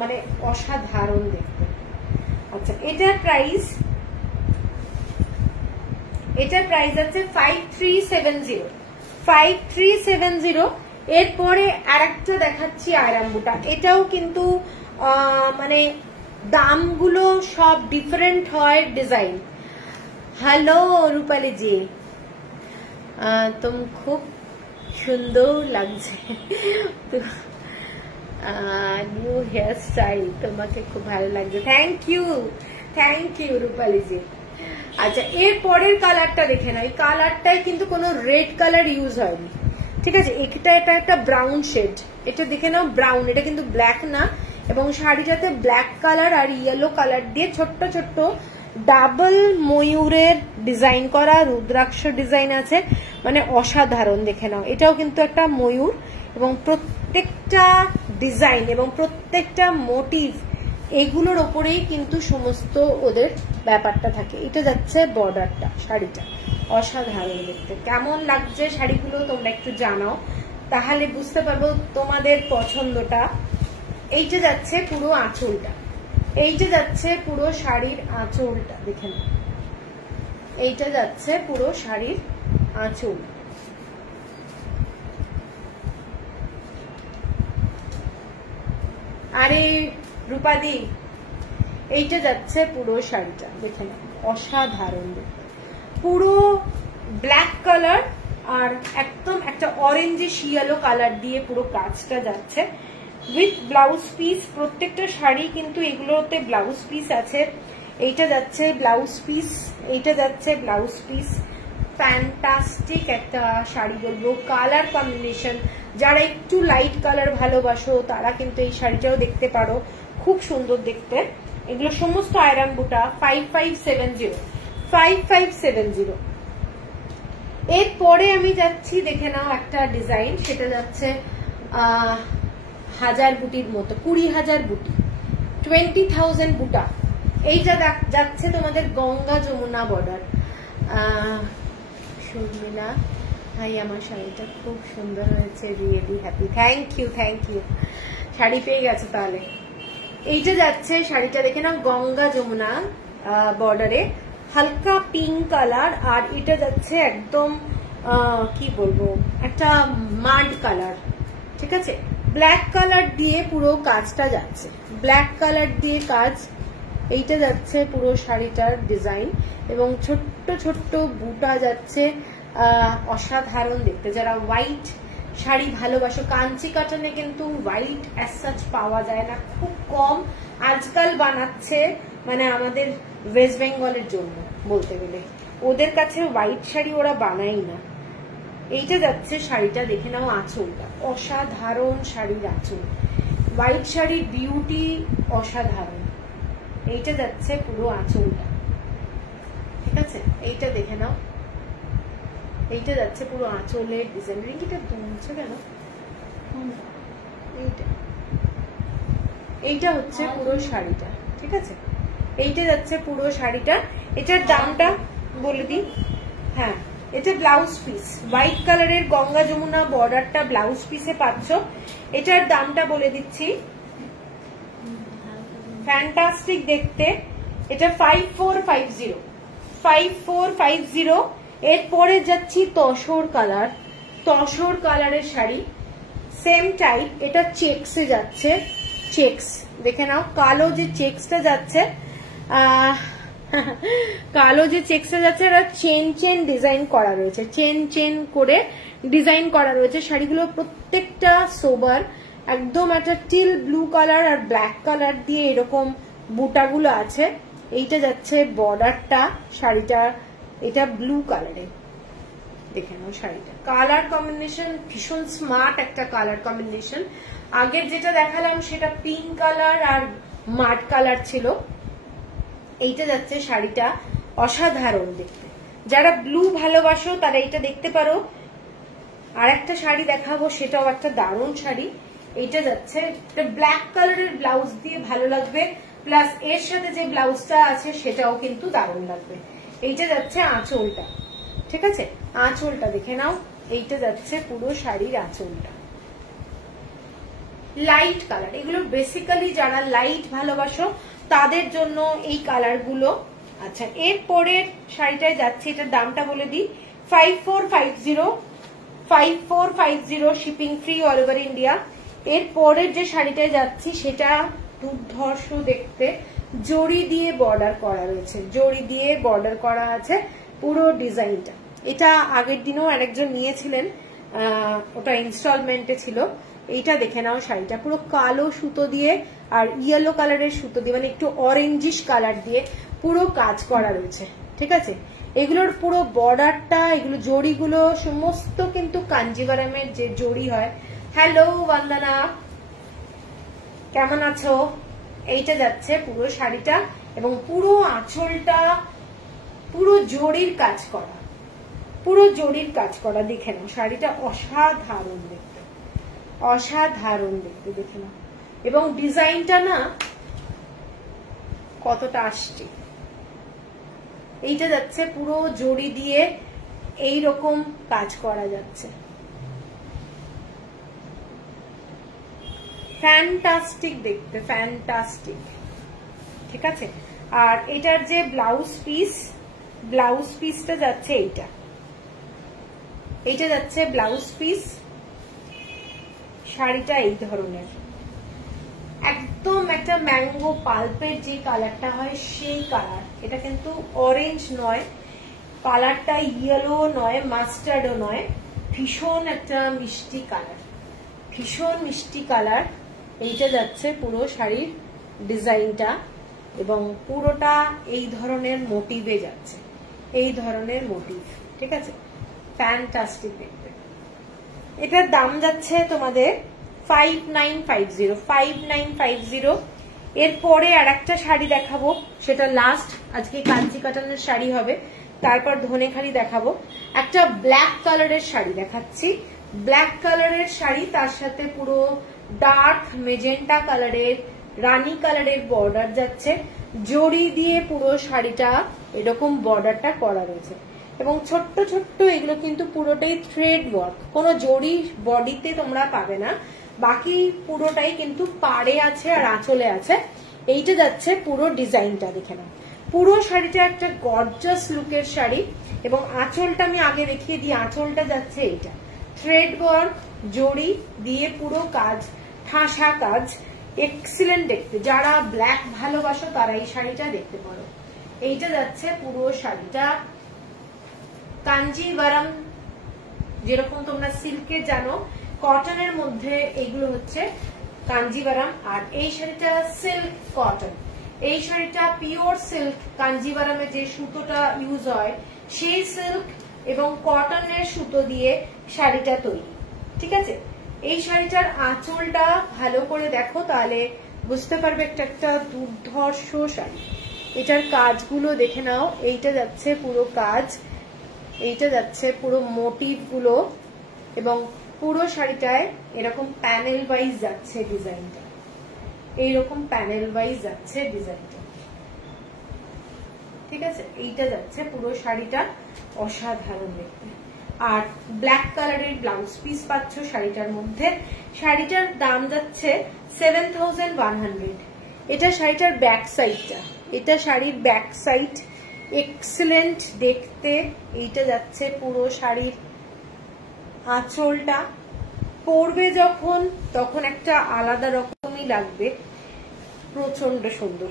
মানে অসাধারণ দেখতে। আচ্ছা, এটার প্রাইস আছে 5370, 5370। এরপরে আরেকটা দেখাচ্ছি আয়রাম্বুটা, এটাও কিন্তু মানে দামগুলো সব ডিফারেন্ট হয় ডিজাইন। হ্যালো রূপালী জি, তুম খুব সুন্দর লাগছে, নিউ হেয়ার স্টাইল, তোমাকে খুব ভালো লাগছে, থ্যাংক ইউ রূপালী জি। আচ্ছা, এর পরের কালারটা দেখে নাও, এই কালারটায় কিন্তু কোনো রেড কালার ইউজ হয়নি, ঠিক আছে, এটা একটা ব্রাউন শেড, এটা দেখে নাও ব্রাউন, এটা কিন্তু ব্ল্যাক না, এবং শাড়িটাতে ব্ল্যাক কালার আর ইয়েলো কালার দিয়ে ছোট্ট ছোট্ট ডাবল ময়ূরের ডিজাইন করা, রুদ্রাক্ষ ডিজাইন আছে, মানে অসাধারণ। দেখে নাও, এটাও কিন্তু একটা ময়ূর, এবং প্রত্যেকটা ডিজাইন এবং প্রত্যেকটা মোটিভ এগুলোর ওপরেই কিন্তু সমস্ত ওদের ব্যাপারটা থাকে। এটা যাচ্ছে বর্ডারটা, শাড়িটা অসাধারণ দেখতে। কেমন লাগছে শাড়িগুলো তোমরা একটু জানাও, তাহলে বুঝতে পারবো তোমাদের পছন্দটা। এইটা যাচ্ছে পুরো আঁচলটা, এইটা যাচ্ছে পুরো শাড়ির আঁচলটা, দেখে নাও, এইটা যাচ্ছে পুরো শাড়ির আঁচল। আরে রূপাদি, এইটা যাচ্ছে পুরো শাড়িটা, দেখে নাও অসাধারণ দেখতে, পুরো ব্ল্যাক কালার আর একদম একটা অরেঞ্জিশ ইয়েলো কালার দিয়ে পুরো কাজটা যাচ্ছে উইথ ব্লাউজ পিস। প্রত্যেকটা শাড়ি কিন্তু এগুলোতে ব্লাউজ পিস আছে। এইটা যাচ্ছে ব্লাউজ পিস, এইটা যাচ্ছে ব্লাউজ পিস। ফ্যান্টাস্টিক একটা শাড়ি বলবো, কালার কম্বিনেশন, যারা একটু লাইট কালার ভালোবাসো তারা কিন্তু এই শাড়িটাও দেখতে পারো, খুব সুন্দর দেখতে। এগুলো সমস্ত আয়রাম্বুটা 5570। এরপরে আমি যাচ্ছি, দেখে নাও একটা ডিজাইন, সেটা যাচ্ছে 1000 বুটির মতো, 20,000 বুটি, 20,000 বুটা। এইটা যাচ্ছে তোমাদের গঙ্গা যমুনা বর্ডার। শর্মিলা ভাই, আমার শাড়িটা খুব সুন্দর হয়েছে, really happy, thank you. Sari পেয়ে গেছে তাহলে। এইটা যাচ্ছে শাড়িটা, দেখে নাও গঙ্গা যমুনা বর্ডারে, হালকা পিঙ্ক কালার, আর এটা যাচ্ছে একদম কি বলবো, একটা মাড কালার, ঠিক আছে, ব্ল্যাক কালার দিয়ে পুরো কাজটা যাচ্ছে, ব্ল্যাক কালার দিয়ে কাজ। এইটা যাচ্ছে পুরো শাড়িটার ডিজাইন, এবং ছোট্ট ছোট্ট বুটা যাচ্ছে, অসাধারণ দেখতে। যারা হোয়াইট শাড়ি ভালোবাসো, কাঞ্চি কাটানে কিন্তু হোয়াইট অ্যাজ সাচ পাওয়া যায় না, খুব কম আজকাল বানাচ্ছে, মানে আমাদের ওয়েস্ট বেঙ্গলের জন্য বলতে গেলে, ওদের কাছে হোয়াইট শাড়ি ওরা বানাই না। এইটা যাচ্ছে শাড়িটা, দেখে নাও আঁচলটা, অসাধারণ শাড়ির আঁচল, হোয়াইট শাড়ির বিউটি অসাধারণ। এইটা যাচ্ছে পুরো আঁচলটা, ঠিক আছে, এইটা দেখে নাও, এইটা যাচ্ছে পুরো আঁচলের ডিজাইন। রিঙ্কিটা দুলছে কেন? এইটা হচ্ছে পুরো শাড়িটা, ঠিক আছে, এইটা যাচ্ছে পুরো শাড়িটা। এটার দামটা বলে দিই, হ্যাঁ, এটা ব্লাউজ পিস, হোয়াইট কালারের গঙ্গা যমুনা বর্ডারটা ব্লাউজ পিসে পাচ্ছ। এটার দামটা বলে দিচ্ছি, ফ্যান্টাস্টিক দেখতে, এটা 5450। এরপরে যাচ্ছি তসর কালার, তসর কালারের শাড়ি, সেম টাইপ, এটা চেক্সে যাচ্ছে, চেক্স দেখে নাও, কালো যে চেক্সটা যাচ্ছে, কালো যে চেক্সটা যাচ্ছে, এটা চেন ডিজাইন করা রয়েছে, চেন করে ডিজাইন করা রয়েছে। শাড়িগুলো প্রত্যেকটা সোবার, একদম একটা টিল ব্লু কালার আর ব্ল্যাক কালার দিয়ে এরকম বুটাগুলো আছে। এইটা যাচ্ছে বর্ডারটা, শাড়িটা এটা ব্লু কালারে, দেখে নাও শাড়িটা, কালার কম্বিনেশন ভীষণ স্মার্ট একটা কালার কম্বিনেশন। আগের যেটা দেখালাম সেটা পিঙ্ক কালার আর মাড কালার ছিল, এইটা যাচ্ছে শাড়িটা অসাধারণ দেখতে। যারা ব্লু ভালোবাসো তারা এইটা দেখতে পারো, আর একটা শাড়ি দেখাবো, সেটাও একটা দারুণ শাড়ি। এইটা যাচ্ছে ব্ল্যাক কালারের ব্লাউজ দিয়ে ভালো লাগবে, প্লাস এর সাথে যে ব্লাউজটা আছে সেটাও কিন্তু দারুণ লাগবে। এইটা যাচ্ছে আঁচলটা, ঠিক আছে, আঁচলটা দেখে নাও। এইটা যাচ্ছে পুরো শাড়ির আঁচলটা, লাইট কালার। এগুলো বেসিক্যালি যারা লাইট ভালোবাসো তাদের জন্য এই কালার গুলো। আচ্ছা, এর পরের শাড়িটায় যাচ্ছে, এটার দামটা বলে দিই, 5450 shipping free all over India. এর পরের যে শাড়িটায় যাচ্ছি সেটা দুর্ধর্ষ দেখতে, জড়ি দিয়ে বর্ডার করা রয়েছে, জড়ি দিয়ে বর্ডার করা আছে পুরো ডিজাইনটা। এটা আগের দিনও আরেকজন নিয়েছিলেন, ওটা ইনস্টলমেন্টে ছিল। এইটা দেখে নাও, শাড়িটা পুরো কালো সুতো দিয়ে আর ইয়েলো কালারের সুতো দিয়ে, মানে একটু অরেঞ্জিশ কালার দিয়ে পুরো কাজ করা রয়েছে, ঠিক আছে। এগুলোর পুরো বর্ডারটা, এগুলো জড়িগুলো সমস্ত কিন্তু কাঞ্জিভারামের যে জড়ি হয়। হ্যালো বন্দনা, কেমন আছো? এইটা যাচ্ছে পুরো শাড়িটা, এবং পুরো আঁচলটা পুরো জড়ির কাজ করা, পুরো জড়ির কাজ করা। দেখে নাও, শাড়িটা অসাধারণ দেখতে, অসাধারণ দেখতে, দেখে নাও। এবং ডিজাইনটা না কতটা আসছে। এইটা যাচ্ছে পুরো জড়ি দিয়ে এইরকম কাজ করা যাচ্ছে, ফ্যান্টাস্টিক দেখতে, ফ্যান্টাস্টিক, ঠিক আছে। আর এটার যে ব্লাউজ পিস, ব্লাউজ পিসটা যাচ্ছে এইটা, এইটা যাচ্ছে ব্লাউজ পিস। শাড়িটা এই ধরনের, একদম একটা ম্যাঙ্গো পাল্পের যে কালারটা হয় সেই কালার। এটা কিন্তু অরেঞ্জ নয়, কালারটা ইয়েলো নয়, মাস্টার্ডও নয়, ভীষণ একটা মিষ্টি কালার, ভীষণ মিষ্টি কালার। এইটা যাচ্ছে পুরো শাড়ির ডিজাইনটা, এবং পুরোটা এই ধরনের মোটিভে যাচ্ছে, এই ধরনের মোটিভ, ঠিক আছে, ফ্যান্টাস্টিক দেখতে। এটার দাম যাচ্ছে তোমাদের 5950। এরপরে আর একটা শাড়ি দেখাবো, সেটা লাস্ট, আজকে কাঞ্চি কাটানোর শাড়ি হবে, তারপর ধনেখালি দেখাবো। একটা ব্ল্যাক কালারের শাড়ি দেখাচ্ছি, ব্ল্যাক কালারের শাড়ি, তার সাথে পুরো ডার্ক মেজেন্টা কালারের, রানী কালারের বর্ডার যাচ্ছে, জড়ি দিয়ে পুরো শাড়িটা এরকম বর্ডারটা করা রয়েছে, এবং ছোট্ট ছোট্ট এগুলো কিন্তু পুরোটাই থ্রেড ওয়ার্ক, কোনো জড়ি বডিতে তোমরা পাবে না, বাকি পুরোটাই কিন্তু পাড়ে আছে আর আঁচলে আছে। এইটা যাচ্ছে পুরো ডিজাইনটা, দেখে নাও। পুরো শাড়িটা একটা গর্জাস লুকের শাড়ি, এবং আঁচলটা আমি আগে দেখিয়ে দিই, আঁচলটা যাচ্ছে এইটা থ্রেড ওয়ার্ক, জড়ি দিয়ে পুরো কাজ, ঠাসা কাজ, এক্সিলেন্ট দেখতে। যারা ব্ল্যাক ভালোবাসো তারা এই শাড়িটা দেখতে পারো। এইটা যাচ্ছে পুরো শাড়িটা কাঞ্জিভারাম, যেরকম তোমরা সিল্কের জানো, কটনের মধ্যে এগুলো হচ্ছে কাঞ্জিভারাম। আর এই শাড়িটা সিল্ক কটন, এই শাড়িটা পিওর সিল্ক, কাঞ্জিভারামে যে সুতোটা ইউজ হয় সেই সিল্ক এবং কটনের সুতো দিয়ে শাড়িটা তৈরি, ঠিক আছে। এই শাড়িটার আঁচলটা ভালো করে দেখো, তাহলে বুঝতে পারবে একটা একটা দুর্ধর্ষ শাড়ি। এটার কাজগুলো দেখে নাও, এইটা যাচ্ছে পুরো কাজ, এইটা যাচ্ছে পুরো মোটিভ গুলো, এবং পুরো শাড়িটায় এরকম প্যানেল ওয়াইজ যাচ্ছে ডিজাইনটা, এইরকম প্যানেল ওয়াইজ যাচ্ছে ডিজাইনটা, ঠিক আছে। এইটা যাচ্ছে পুরো শাড়িটা, অসাধারণ দেখতে। আর ব্ল্যাক কালারের ব্লাউজ পিস পাচ্ছ শাড়িটার মধ্যে। শাড়িটার দাম যাচ্ছে 7100। এটা শাড়িটার ব্যাক সাইডটা, এটা শাড়ির ব্যাক সাইড, এক্সেলেন্ট দেখতে। এইটা যাচ্ছে পুরো শাড়ির আঁচলটা, পরবে যখন তখন একটা আলাদা রকমই লাগবে, প্রচন্ড সুন্দর।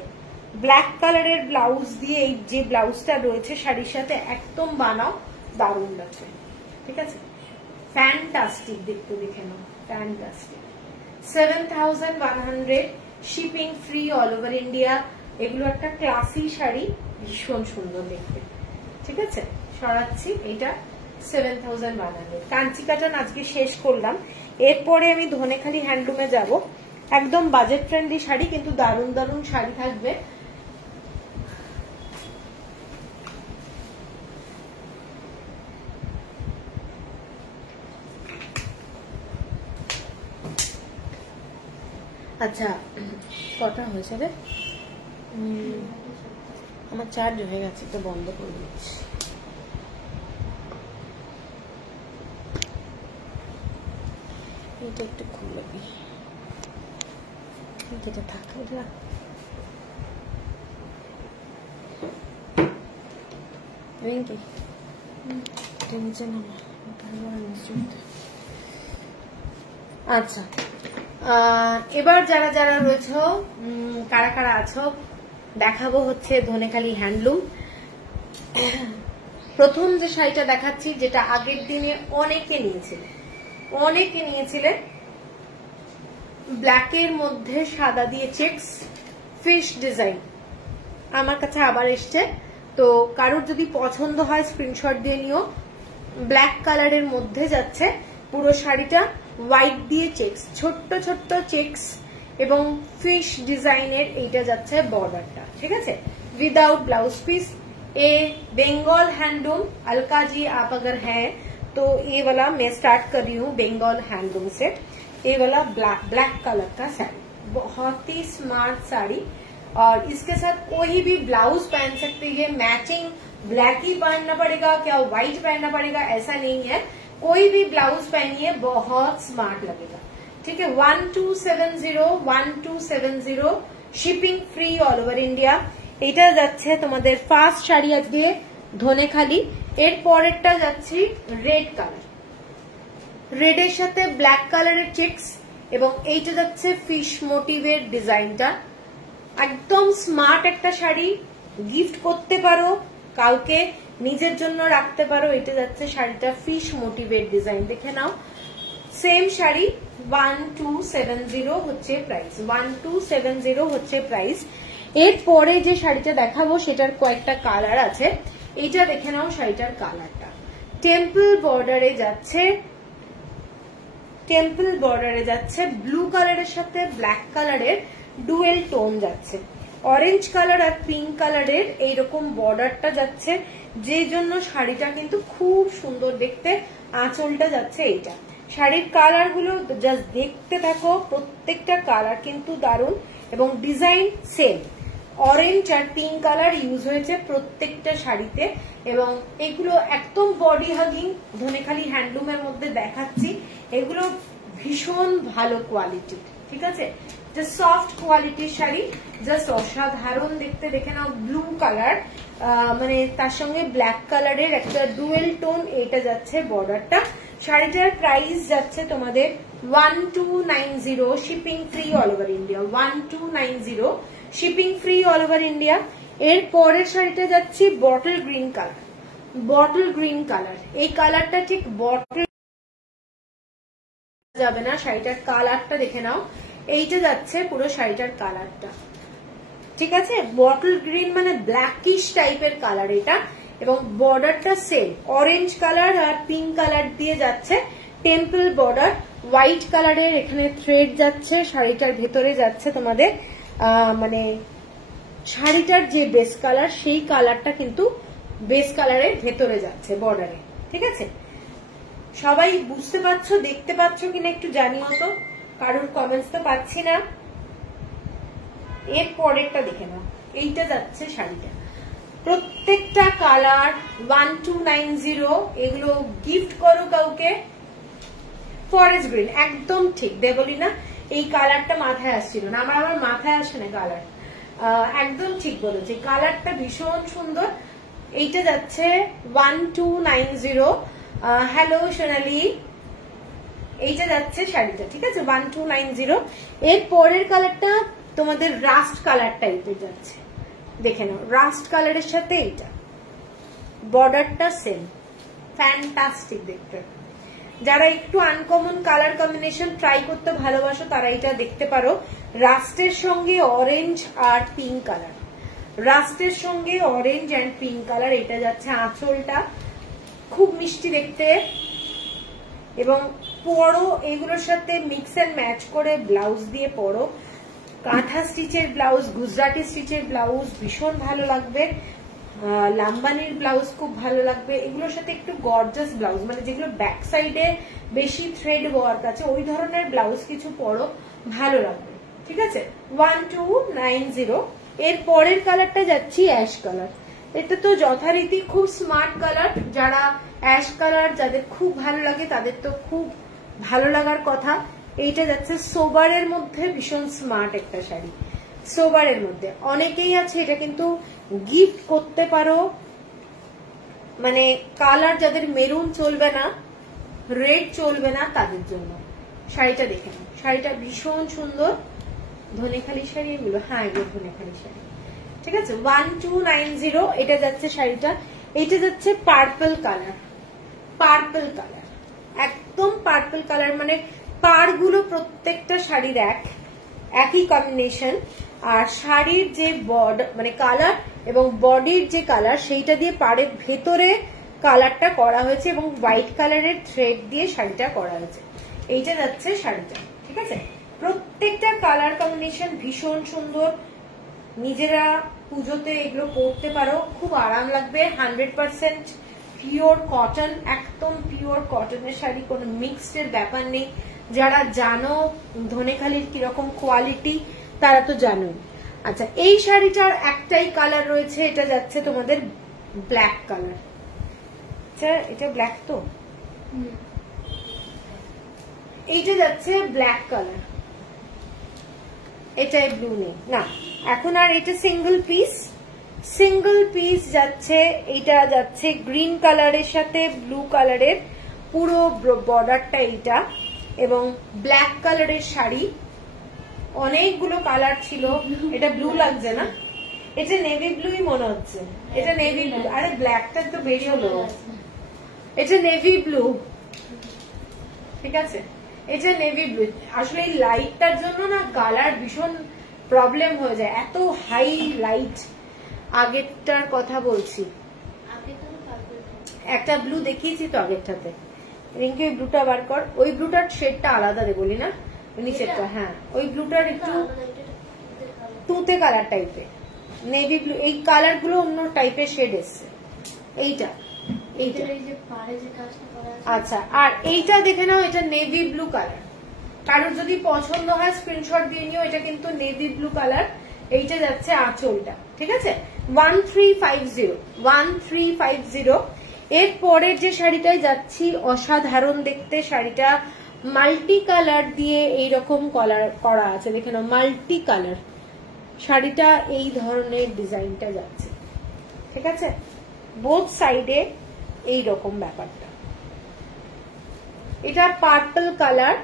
ব্ল্যাক কালারের ব্লাউজ দিয়ে এই যে ব্লাউজটা রয়েছে শাড়ির সাথে একদম বানাও, দারুণ লাগছে, ঠিক আছে, ফ্যান্টাস্টিক দেখতে, দেখে নাও, fantastic. 7100, shipping free all over India. এগুলো একটা ক্লাসি শাড়ি, ভীষণ সুন্দর দেখতে, ঠিক আছে। সরাচ্ছি, এটা 7100। কাঞ্চি কাটান আজকে শেষ করলাম, এরপরে আমি ধনেখালি হ্যান্ডলুমে যাব। একদম বাজেট ফ্রেন্ডলি শাড়ি, কিন্তু দারুণ দারুণ শাড়ি থাকবে। আচ্ছা কটা হয়েছে রে? আমার চার্জ হয়ে গেছে, তো বন্ধ করে দিচ্ছি। এটা একটু খুলে দিই, এটা থাকলে নিচে নামা। আচ্ছা এবার যারা যারা রয়েছে, কারা কারা আছো দেখাবো হচ্ছে ধনেখালি হ্যান্ডলুম। প্রথম যে শাড়িটা দেখাচ্ছি, যেটা আগের দিনে অনেকে নিয়েছিলেন, ব্ল্যাকের মধ্যে সাদা দিয়ে চেকস ফিশ ডিজাইন, আমার কাছে আবার এসছে। তো কারোর যদি পছন্দ হয় স্ক্রিনশট দিয়ে নিও। ব্ল্যাক কালারের মধ্যে যাচ্ছে পুরো শাড়িটা, হোয়াইট দিয়ে চেকস, ছোট্ট ছোট্ট চেকস এবং ফিশ ডিজাইনের এইটা যাচ্ছে বর্ডারটা, ঠিক আছে, विदाउट ब्लाउज पीस। ए बंगाल हैंडलूम। अलका जी आप अगर हैं तो ये वाला मैं स्टार्ट कर रही हूँ बंगाल हैंडलूम से। ये वाला ब्लैक कलर का साड़ी, बहुत ही स्मार्ट साड़ी, और इसके साथ कोई भी ब्लाउज पहन सकते हैं। मैचिंग ब्लैक ही पहनना पड़ेगा क्या, व्हाइट पहनना पड़ेगा, ऐसा नहीं है, कोई भी ब्लाउज पहनिए बहुत स्मार्ट लगेगा, ठीक है। 1270 shipping free all over India. এটা যাচ্ছে তোমাদের ফার্স্ট শাড়ি আজকে ধনেখালি। এর পরেরটা যাচ্ছে রেড কালার, রেডের সাথে ব্ল্যাক কালারের চেকস, এবং এইটা যাচ্ছে ফিশ মোটিভের ডিজাইনটা। একদম স্মার্ট একটা শাড়ি, গিফট করতে পারো কাউকে, নিজের জন্য রাখতে পারো। এটা যাচ্ছে শাড়িটা ফিশ মোটিভের ডিজাইন, দেখে নাও। সেম শাড়ি 1270 হচ্ছে প্রাইস, 1270 হচ্ছে প্রাইস। এরপরে যে শাড়িটা দেখাবো সেটার কয়েকটা কালার আছে, এইটা দেখে নাও। শাড়িটার কালারটা টেম্পল বর্ডারে যাচ্ছে, ব্লু কালারের সাথে ব্ল্যাক কালারের ডুয়েল টোন যাচ্ছে, অরেঞ্জ কালার আর পিঙ্ক কালারের এইরকম বর্ডারটা যাচ্ছে, যে জন্য শাড়িটা কিন্তু খুব সুন্দর দেখতে। আঁচলটা যাচ্ছে এইটা। শাড়ির কালার গুলো জাস্ট দেখতে থাকো, প্রত্যেকটা কালার কিন্তু দারুণ, এবং ডিজাইন সেম। অরেঞ্জ আর পিঙ্ক কালার ইউজ হয়েছে প্রত্যেকটা শাড়িতে, এবং এগুলো একদম বডি হাগিং ধনেখালি হ্যান্ডলুমের মধ্যে দেখাচ্ছি। এগুলো ভীষণ ভালো কোয়ালিটি, ঠিক আছে, সফট কোয়ালিটির শাড়ি, জাস্ট অসাধারণ দেখতে। দেখে নাও ব্লু কালার, মানে তার সঙ্গে ব্ল্যাক কালারের একটা ডুয়েল টোন, এটা যাচ্ছে বর্ডারটা। শাড়িটার প্রাইস যাচ্ছে তোমাদের 1290, shipping free all over India, 1290 shipping free all over India. এর পরের শাড়িটা যাচ্ছে বটল গ্রিন কালার, এই কালারটা ঠিক বটল যাবে না, শাড়িটার কালারটা দেখে নাও। এইটা যাচ্ছে পুরো শাড়িটার কালারটা, ঠিক আছে, বটল গ্রিন মানে ব্ল্যাকিশ টাইপের কালার এটা, এবং বর্ডারটা সেম অরেঞ্জ কালার আর পিঙ্ক কালার দিয়ে যাচ্ছে। টেম্পল বর্ডার, হোয়াইট কালারের এখানে থ্রেড যাচ্ছে। শাড়িটার ভেতরে যাচ্ছে তোমাদের মানে শাড়িটার যে বেস কালার, সেই কালারটা কিন্তু বেস কালারের ভেতরে যাচ্ছে বর্ডারে, ঠিক আছে। সবাই বুঝতে পারছো, দেখতে পাচ্ছ কিনা একটু জানিও তো, কারোর কমেন্টস তো পাচ্ছি না। এর পরেরটা দেখে নাও, এইটা যাচ্ছে শাড়িটা, প্রত্যেকটা কালার 1290। এগুলো গিফট করো কাউকে। ফরেস্ট গ্রিন একদম ঠিক, দেবলি না, এই কালারটা মাথায় আসছিল না আমার মাথায় আসে না কালার, একদম ঠিক বলেছি, কালারটা ভীষণ সুন্দর। এইটা যাচ্ছে 1290। হ্যালো সোনালি, এইটা যাচ্ছে শাড়িটা, ঠিক আছে, 1290। এর পরের কালারটা তোমাদের রাস্ট কালার টাইপের যাচ্ছে, দেখে নাও, রাস্ট কালারের সাথে এইটা বর্ডারটা সেম, ফ্যান্টাস্টিক দেখতে। যারা একটু আনকমন কালার কম্বিনেশন ট্রাই করতে ভালোবাসো তারা এটা দেখতে পারো। রাস্টের সঙ্গে অরেঞ্জ আর পিঙ্ক কালার, রাস্টের সঙ্গে অরেঞ্জ অ্যান্ড পিঙ্ক কালার, এটা যাচ্ছে আঁচলটা, খুব মিষ্টি দেখতে। এবং পরো এগুলোর সাথে মিক্স অ্যান্ড ম্যাচ করে ব্লাউজ দিয়ে পরো, কাঁথা স্টিচের ব্লাউজ, গুজরাটি স্টিচের ব্লাউজ ভীষণ ভালো লাগবে, লাম্বানির ব্লাউজ খুব ভালো লাগবে। এগুলোর সাথে একটু গর্জাস ব্লাউজ, মানে যেগুলো ব্যাক সাইডে বেশি থ্রেড ওয়ার্ক আছে, ওই ধরনের ব্লাউজ কিছু পরো, ভালো লাগবে, ঠিক আছে 1290। এর পরের কালারটা যাচ্ছি অ্যাশ কালার। এটা তো যথারীতি খুব স্মার্ট কালার, যারা অ্যাশ কালার যাদের খুব ভালো লাগে তাদের তো খুব ভালো লাগার কথা। এইটা যাচ্ছে সোবারের মধ্যে, ভীষণ স্মার্ট একটা শাড়ি, সোবারের মধ্যে অনেকেই আছে। এটা কিন্তু গিফট করতে পারো, মানে কালার যাদের মেরুন চলবে না, রেড চলবে না, তাদের জন্য শাড়িটা দেখে নাও। শাড়িটা ভীষণ সুন্দর, ধনেখালি শাড়ি এগুলো, হ্যাঁ এগুলো ধনেখালি শাড়ি, ঠিক আছে 1290 এটা যাচ্ছে শাড়িটা। এটা যাচ্ছে পার্পল কালার, পার্পল কালার, একদম পার্পল কালার, মানে পাড়গুলো প্রত্যেকটা শাড়ির একই কম্বিনেশন। আর শাড়ির যে মানে কালার এবং বডির যে কালার সেইটা দিয়ে পাড়ের ভেতরে কালারটা করা হয়েছে এবং হোয়াইট কালারের থ্রেড দিয়ে শাড়িটা করা হয়েছে। এইটা যাচ্ছে শাড়িটা, ঠিক আছে। প্রত্যেকটা কালার কম্বিনেশন ভীষণ সুন্দর, নিজেরা পুজোতে এগুলো পরতে পারো, খুব আরাম লাগবে। 100% পিওর কটন, একদম পিওর কটনের শাড়ি, কোনো মিক্সড এর ব্যাপার নেই। যারা জানো ধনেখালির কিরকম কোয়ালিটি তারা তো জানোই। আচ্ছা, এই শাড়িটার একটাই কালার রয়েছে, এটা যাচ্ছে তোমাদের ব্ল্যাক কালার। আচ্ছা, এটা ব্ল্যাক তো, এইটা যাচ্ছে ব্ল্যাক কালার, এটাই ব্লু নেই না এখন। আর এটা সিঙ্গেল পিস যাচ্ছে, এইটা যাচ্ছে গ্রিন কালারের সাথে ব্লু কালারের পুরো বর্ডারটা এইটা, এবং ব্ল্যাক কালারের শাড়ি। অনেকগুলো কালার ছিল, এটা ব্লু লাগছে না, এটা নেভি ব্লুই মনে হচ্ছে, এটা নেভি ব্লু। আরে ব্ল্যাকটা তো বেরিয়ে হলো, এটা নেভি ব্লু, ঠিক আছে এটা নেভি ব্লু। আসলে এই লাইটটার জন্য না কালার ভীষণ প্রবলেম হয়ে যায়, এত হাই লাইট। আগেরটার কথা বলছি, একটা ব্লু দেখিয়েছি তো আগেরটাতে, রিঙ্কি ওই ব্লুটা বার কর, ওই ব্লুটার শেডটা আলাদা দে বলি না, নিচেরটা, হ্যাঁ ওই ব্লুটার একটু তুতে কালার টাইপের, নেভি ব্লু, এই কালার গুলো অন্য টাইপের শেড এসছে। এইটা এইটা আচ্ছা, আর এইটা দেখে নাও, এটা নেভি ব্লু কালার। কারোর যদি পছন্দ হয় স্ক্রিনশট দিয়ে নিও, এটা কিন্তু নেভি ব্লু কালার। এইটা যাচ্ছে আঁচলটা, ঠিক আছে 1350। এর পরের যে শাড়িটায় যাচ্ছি অসাধারণ দেখতে, শাড়িটা মাল্টি কালার দিয়ে এইরকম কালার করা আছে, দেখে নাও মাল্টি কালার শাড়িটা, এই ধরনের ডিজাইনটা যাচ্ছে, ঠিক আছে বোথ সাইডে এইরকম ব্যাপারটা। এটা পার্পল কালার,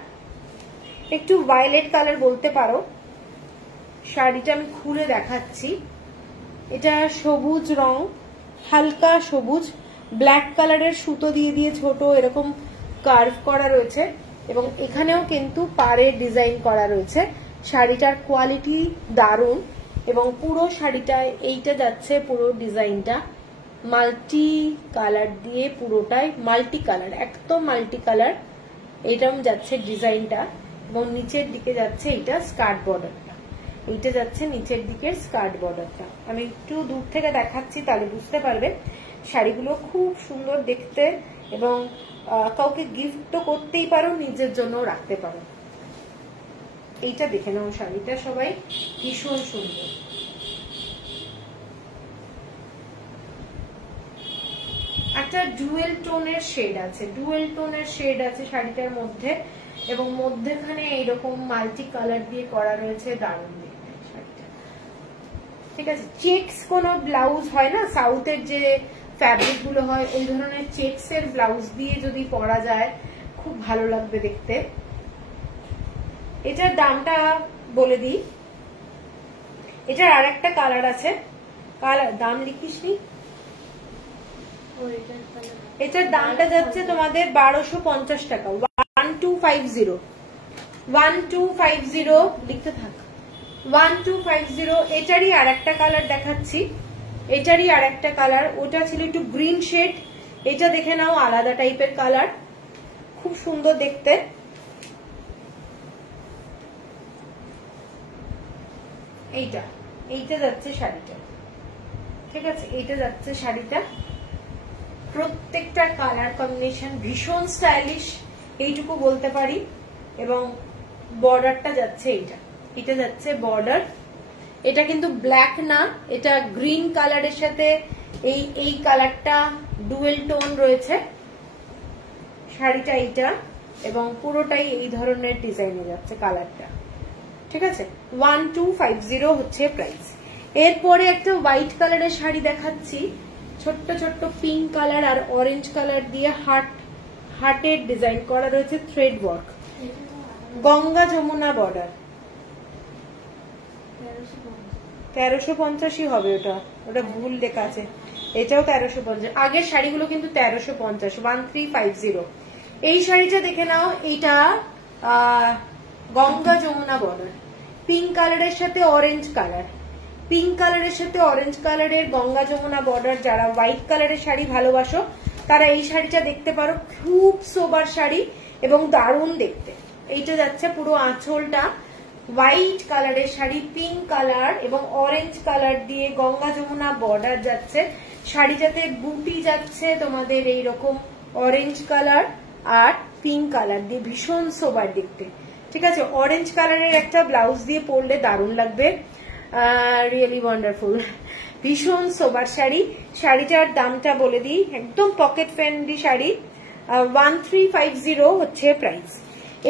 একটু ভায়োলেট কালার বলতে পারো। শাড়িটা আমি খুলে দেখাচ্ছি, এটা সবুজ রং, হালকা সবুজ, ব্ল্যাক কালারের সুতো দিয়ে দিয়ে ছোট এরকম কার্ভ করা রয়েছে, এবং এখানেও কিন্তু পাড়ে ডিজাইন করা রয়েছে। শাড়িটার কোয়ালিটি দারুণ, এবং পুরো শাড়িটায় এইটা যাচ্ছে পুরো ডিজাইনটা মাল্টি কালার দিয়ে, পুরোটাই মাল্টি কালার, একদম মাল্টি কালার এইরকম যাচ্ছে ডিজাইনটা। এবং নিচের দিকে যাচ্ছে এইটা স্কার্ট বর্ডারটা, এইটা যাচ্ছে নিচের দিকের স্কার্ট বর্ডারটা। আমি একটু দূর থেকে দেখাচ্ছি তাহলে বুঝতে পারবে। শাড়িগুলো খুব সুন্দর দেখতে, এবং কাউকে গিফট তো করতেই পারো, নিজের জন্য রাখতে পারো। এইটা দেখে নাও, শাড়িটা সবাই ভীষণ সুন্দর। একটা ডুয়েল টোনের শেড আছে শাড়িটার মধ্যে, এবং মধ্যেখানে এইরকম মাল্টি কালার দিয়ে করা রয়েছে, দারুণ দেখতে শাড়িটা, ঠিক আছে। চেকস কোন ব্লাউজ হয় না, সাউথের যে ফ্যাব্রিক গুলো হয় ওই ধরনের চেকস এর ব্লাউজ দিয়ে যদি পরা যায় খুব ভালো লাগবে দেখতে। এটার দামটা বলে দিই, এটার আর একটা কালার আছে, কালার দাম লিখিসনি, এটার দামটা যাচ্ছে তোমাদের 1250 টাকা, 1250 লিখতে থাক 1250। এটারই আর একটা কালার দেখাচ্ছি, এটারই আর একটা কালার, ওটা ছিল একটু গ্রিন শেড, এটা দেখে নাও আলাদা টাইপের কালার, খুব সুন্দর দেখতে। এইটা যাচ্ছে শাড়িটা, ঠিক আছে এইটা যাচ্ছে শাড়িটা। প্রত্যেকটা কালার কম্বিনেশন ভীষণ স্টাইলিশ, এইটুকু বলতে পারি। এবং বর্ডারটা যাচ্ছে এইটা, এটা যাচ্ছে বর্ডার। এটা কিন্তু ব্ল্যাক না, এটা গ্রিন কালারের সাথে এই কালারটা ডুয়েল টোন রয়েছে শাড়িটা এইটা, এবং পুরোটাই এই ধরনের ডিজাইনে যাচ্ছে কালারটা। ঠিক আছে, 1250 হচ্ছে প্রাইস। এরপরে একটা হোয়াইট কালারের শাড়ি দেখাচ্ছি, ছোট্ট ছোট্ট পিঙ্ক কালার আর অরেঞ্জ কালার দিয়ে হার্টের ডিজাইন করা রয়েছে, thread work, Ganga Jamuna border. 1350 হবে, ওটা ভুল লেখা আছে, এটাও 1350। আগের শাড়িগুলো কিন্তু 1350, 1350। এই শাড়িটা দেখে নাও, এইটা গঙ্গা যমুনা বর্ডার, পিঙ্ক কালারের সাথে অরেঞ্জ কালার, পিঙ্ক কালারের সাথে অরেঞ্জ কালারের গঙ্গা যমুনা বর্ডার। যারা হোয়াইট কালারের শাড়ি ভালোবাসো তারা এই শাড়িটা দেখতে পারো, খুব সোবার শাড়ি এবং দারুণ দেখতে। এইটা যাচ্ছে পুরো আঁচলটা হোয়াইট কালারের শাড়ি, পিঙ্ক কালার এবং অরেঞ্জ কালার দিয়ে গঙ্গা যমুনা বর্ডার যাচ্ছে। শাড়িটাতে বুটি যাচ্ছে তোমাদের এইরকম অরেঞ্জ কালার আর পিঙ্ক কালার দিয়ে, ভীষণ সোবার দেখতে। ঠিক আছে, অরেঞ্জ কালারের একটা ব্লাউজ দিয়ে পরলে দারুণ লাগবে, রিয়েলি ওয়ান্ডারফুল, ভীষণ সোবার শাড়ি। শাড়িটার দামটা বলে দিই, একদম পকেট ফ্রেন্ডলি শাড়ি, 1350 হচ্ছে প্রাইস।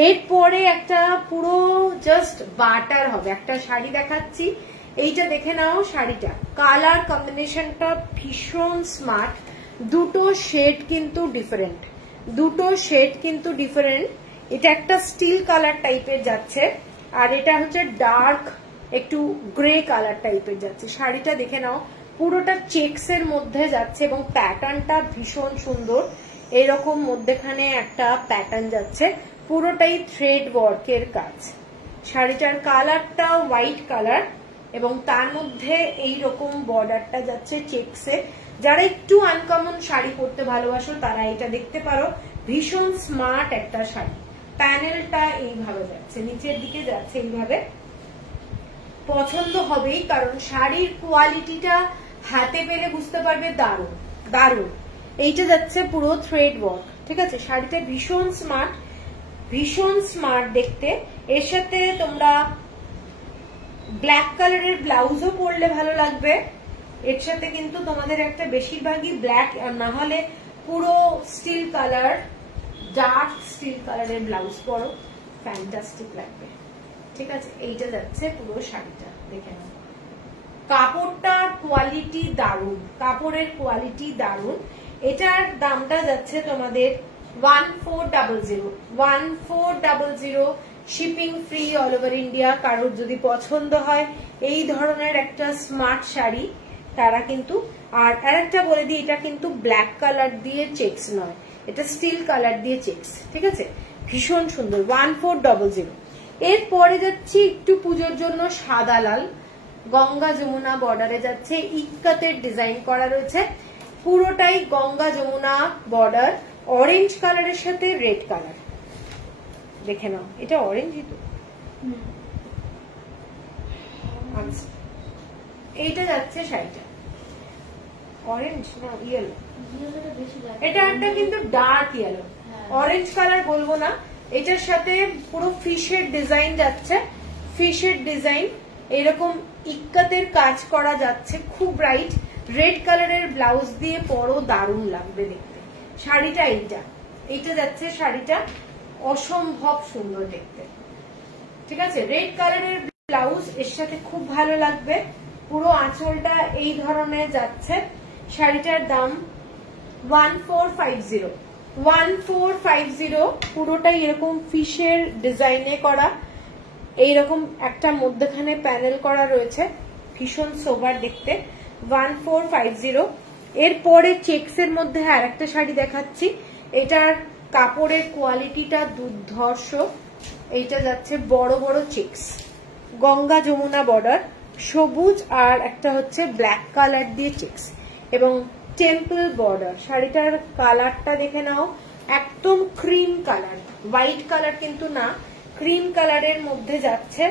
এরপরে একটা পুরো জাস্ট বাটার হবে একটা শাড়ি দেখাচ্ছি, এইটা দেখে নাও। শাড়িটা কালার কম্বিনেশনটা ভীষণ স্মার্ট, দুটো শেড কিন্তু ডিফারেন্ট, এটা একটা স্টিল কালার টাইপের যাচ্ছে আর এটা হচ্ছে ডার্ক একটু গ্রে কালার টাইপের যাচ্ছে। শাড়িটা দেখে নাও, পুরোটা চেকস এর মধ্যে যাচ্ছে এবং প্যাটার্নটা ভীষণ সুন্দর, এরকম মধ্যেখানে একটা প্যাটার্ন যাচ্ছে, পুরোটাই থ্রেড ওয়ার্কের কাজ। শাড়িটার কালারটা হোয়াইট কালার এবং তার মধ্যে এইরকম বর্ডারটা যাচ্ছে চেকসে। যারা একটু আনকমন শাড়ি পরতে ভালোবাসো তারা এটা দেখতে পারো, ভীষণ স্মার্ট একটা শাড়ি। প্যানেলটা এইভাবে যাচ্ছে, নিচের দিকে যাচ্ছে এইভাবে, পছন্দ হবেই কারণ শাড়ির কোয়ালিটিটা হাতে পেলে বুঝতে পারবে, দারুণ দারুণ। এইটা যাচ্ছে পুরো থ্রেড ওয়ার্ক। ঠিক আছে, শাড়িটা ভীষণ স্মার্ট দেখতে। এর সাথে তোমরা ব্ল্যাক কালারের ব্লাউজও পরলে ভালো লাগবে, এর সাথে কিন্তু তোমাদের একটা বেশিরভাগই ব্ল্যাক না হলে পুরো স্টিল কালার, ডার্ক স্টিল কালারের ব্লাউজ পরো, ফ্যান্টাস্টিক লাগবে। ঠিক আছে, এইটা যাচ্ছে পুরো শাড়িটা, দেখে নাও। কাপড়টার কোয়ালিটি দারুণ, কাপড়ের কোয়ালিটি দারুণ। এটার দামটা যাচ্ছে তোমাদের 1400, shipping free all over India. কারোর যদি পছন্দ হয় এই ধরনের একটা স্মার্ট শাড়ি তারা কিন্তু, আর একটা বলে দিই, এটা কিন্তু ব্ল্যাক কালার দিয়ে চেকস নয়, এটা স্টিল কালার দিয়ে চেকস। ঠিক আছে, ভীষণ সুন্দর, 1400। এরপরে যাচ্ছি একটু পুজোর জন্য সাদা লাল, গঙ্গা যমুনা বর্ডারে যাচ্ছে, ইক্কাতের ডিজাইন করা রয়েছে, পুরোটাই গঙ্গা যমুনা বর্ডার, অরেঞ্জ কালারের সাথে রেড কালার। দেখে নাও, এটা অরেঞ্জই তো, এইটা যাচ্ছে শাড়িটা অরেঞ্জ না ইয়েলো, এটা একটা কিন্তু ডার্ক ইয়েলো, অরেঞ্জ কালার বলবো না। এটার সাথে পুরো ফিশের ডিজাইন যাচ্ছে, ফিশের ডিজাইন এরকম ইক্কাতের কাজ করা যাচ্ছে, খুব ব্রাইট রেড কালারের ব্লাউজ দিয়ে পরো, দারুণ লাগবে দেখতে। শাড়িটা এইটা যাচ্ছে, শাড়িটা অসম্ভব সুন্দর দেখতে। ঠিক আছে, রেড কালারের ব্লাউজ এর সাথে খুব ভালো লাগবে, পুরো আঁচলটা এই ধরনের যাচ্ছে। শাড়িটার দাম 1450, পুরোটাই এরকম ফিশের ডিজাইনে করা, এইরকম একটা মধ্যখানে প্যানেল করা রয়েছে, ভীষণ সোবার দেখতে, 1450। এরপরে চেকস এর মধ্যে আর একটা শাড়ি দেখাচ্ছি, এটার কাপড়ের কোয়ালিটিটা দুর্ধর্ষ। এইটা যাচ্ছে বড় বড় চেকস, গঙ্গা যমুনা বর্ডার, সবুজ আর একটা হচ্ছে ব্ল্যাক কালার দিয়ে চেকস এবং টেম্পল বর্ডার। শাড়িটার কালারটা দেখে নাও, একদম ক্রিম কালার, হোয়াইট কালার কিন্তু না, ক্রিম কালারের মধ্যে যাচ্ছে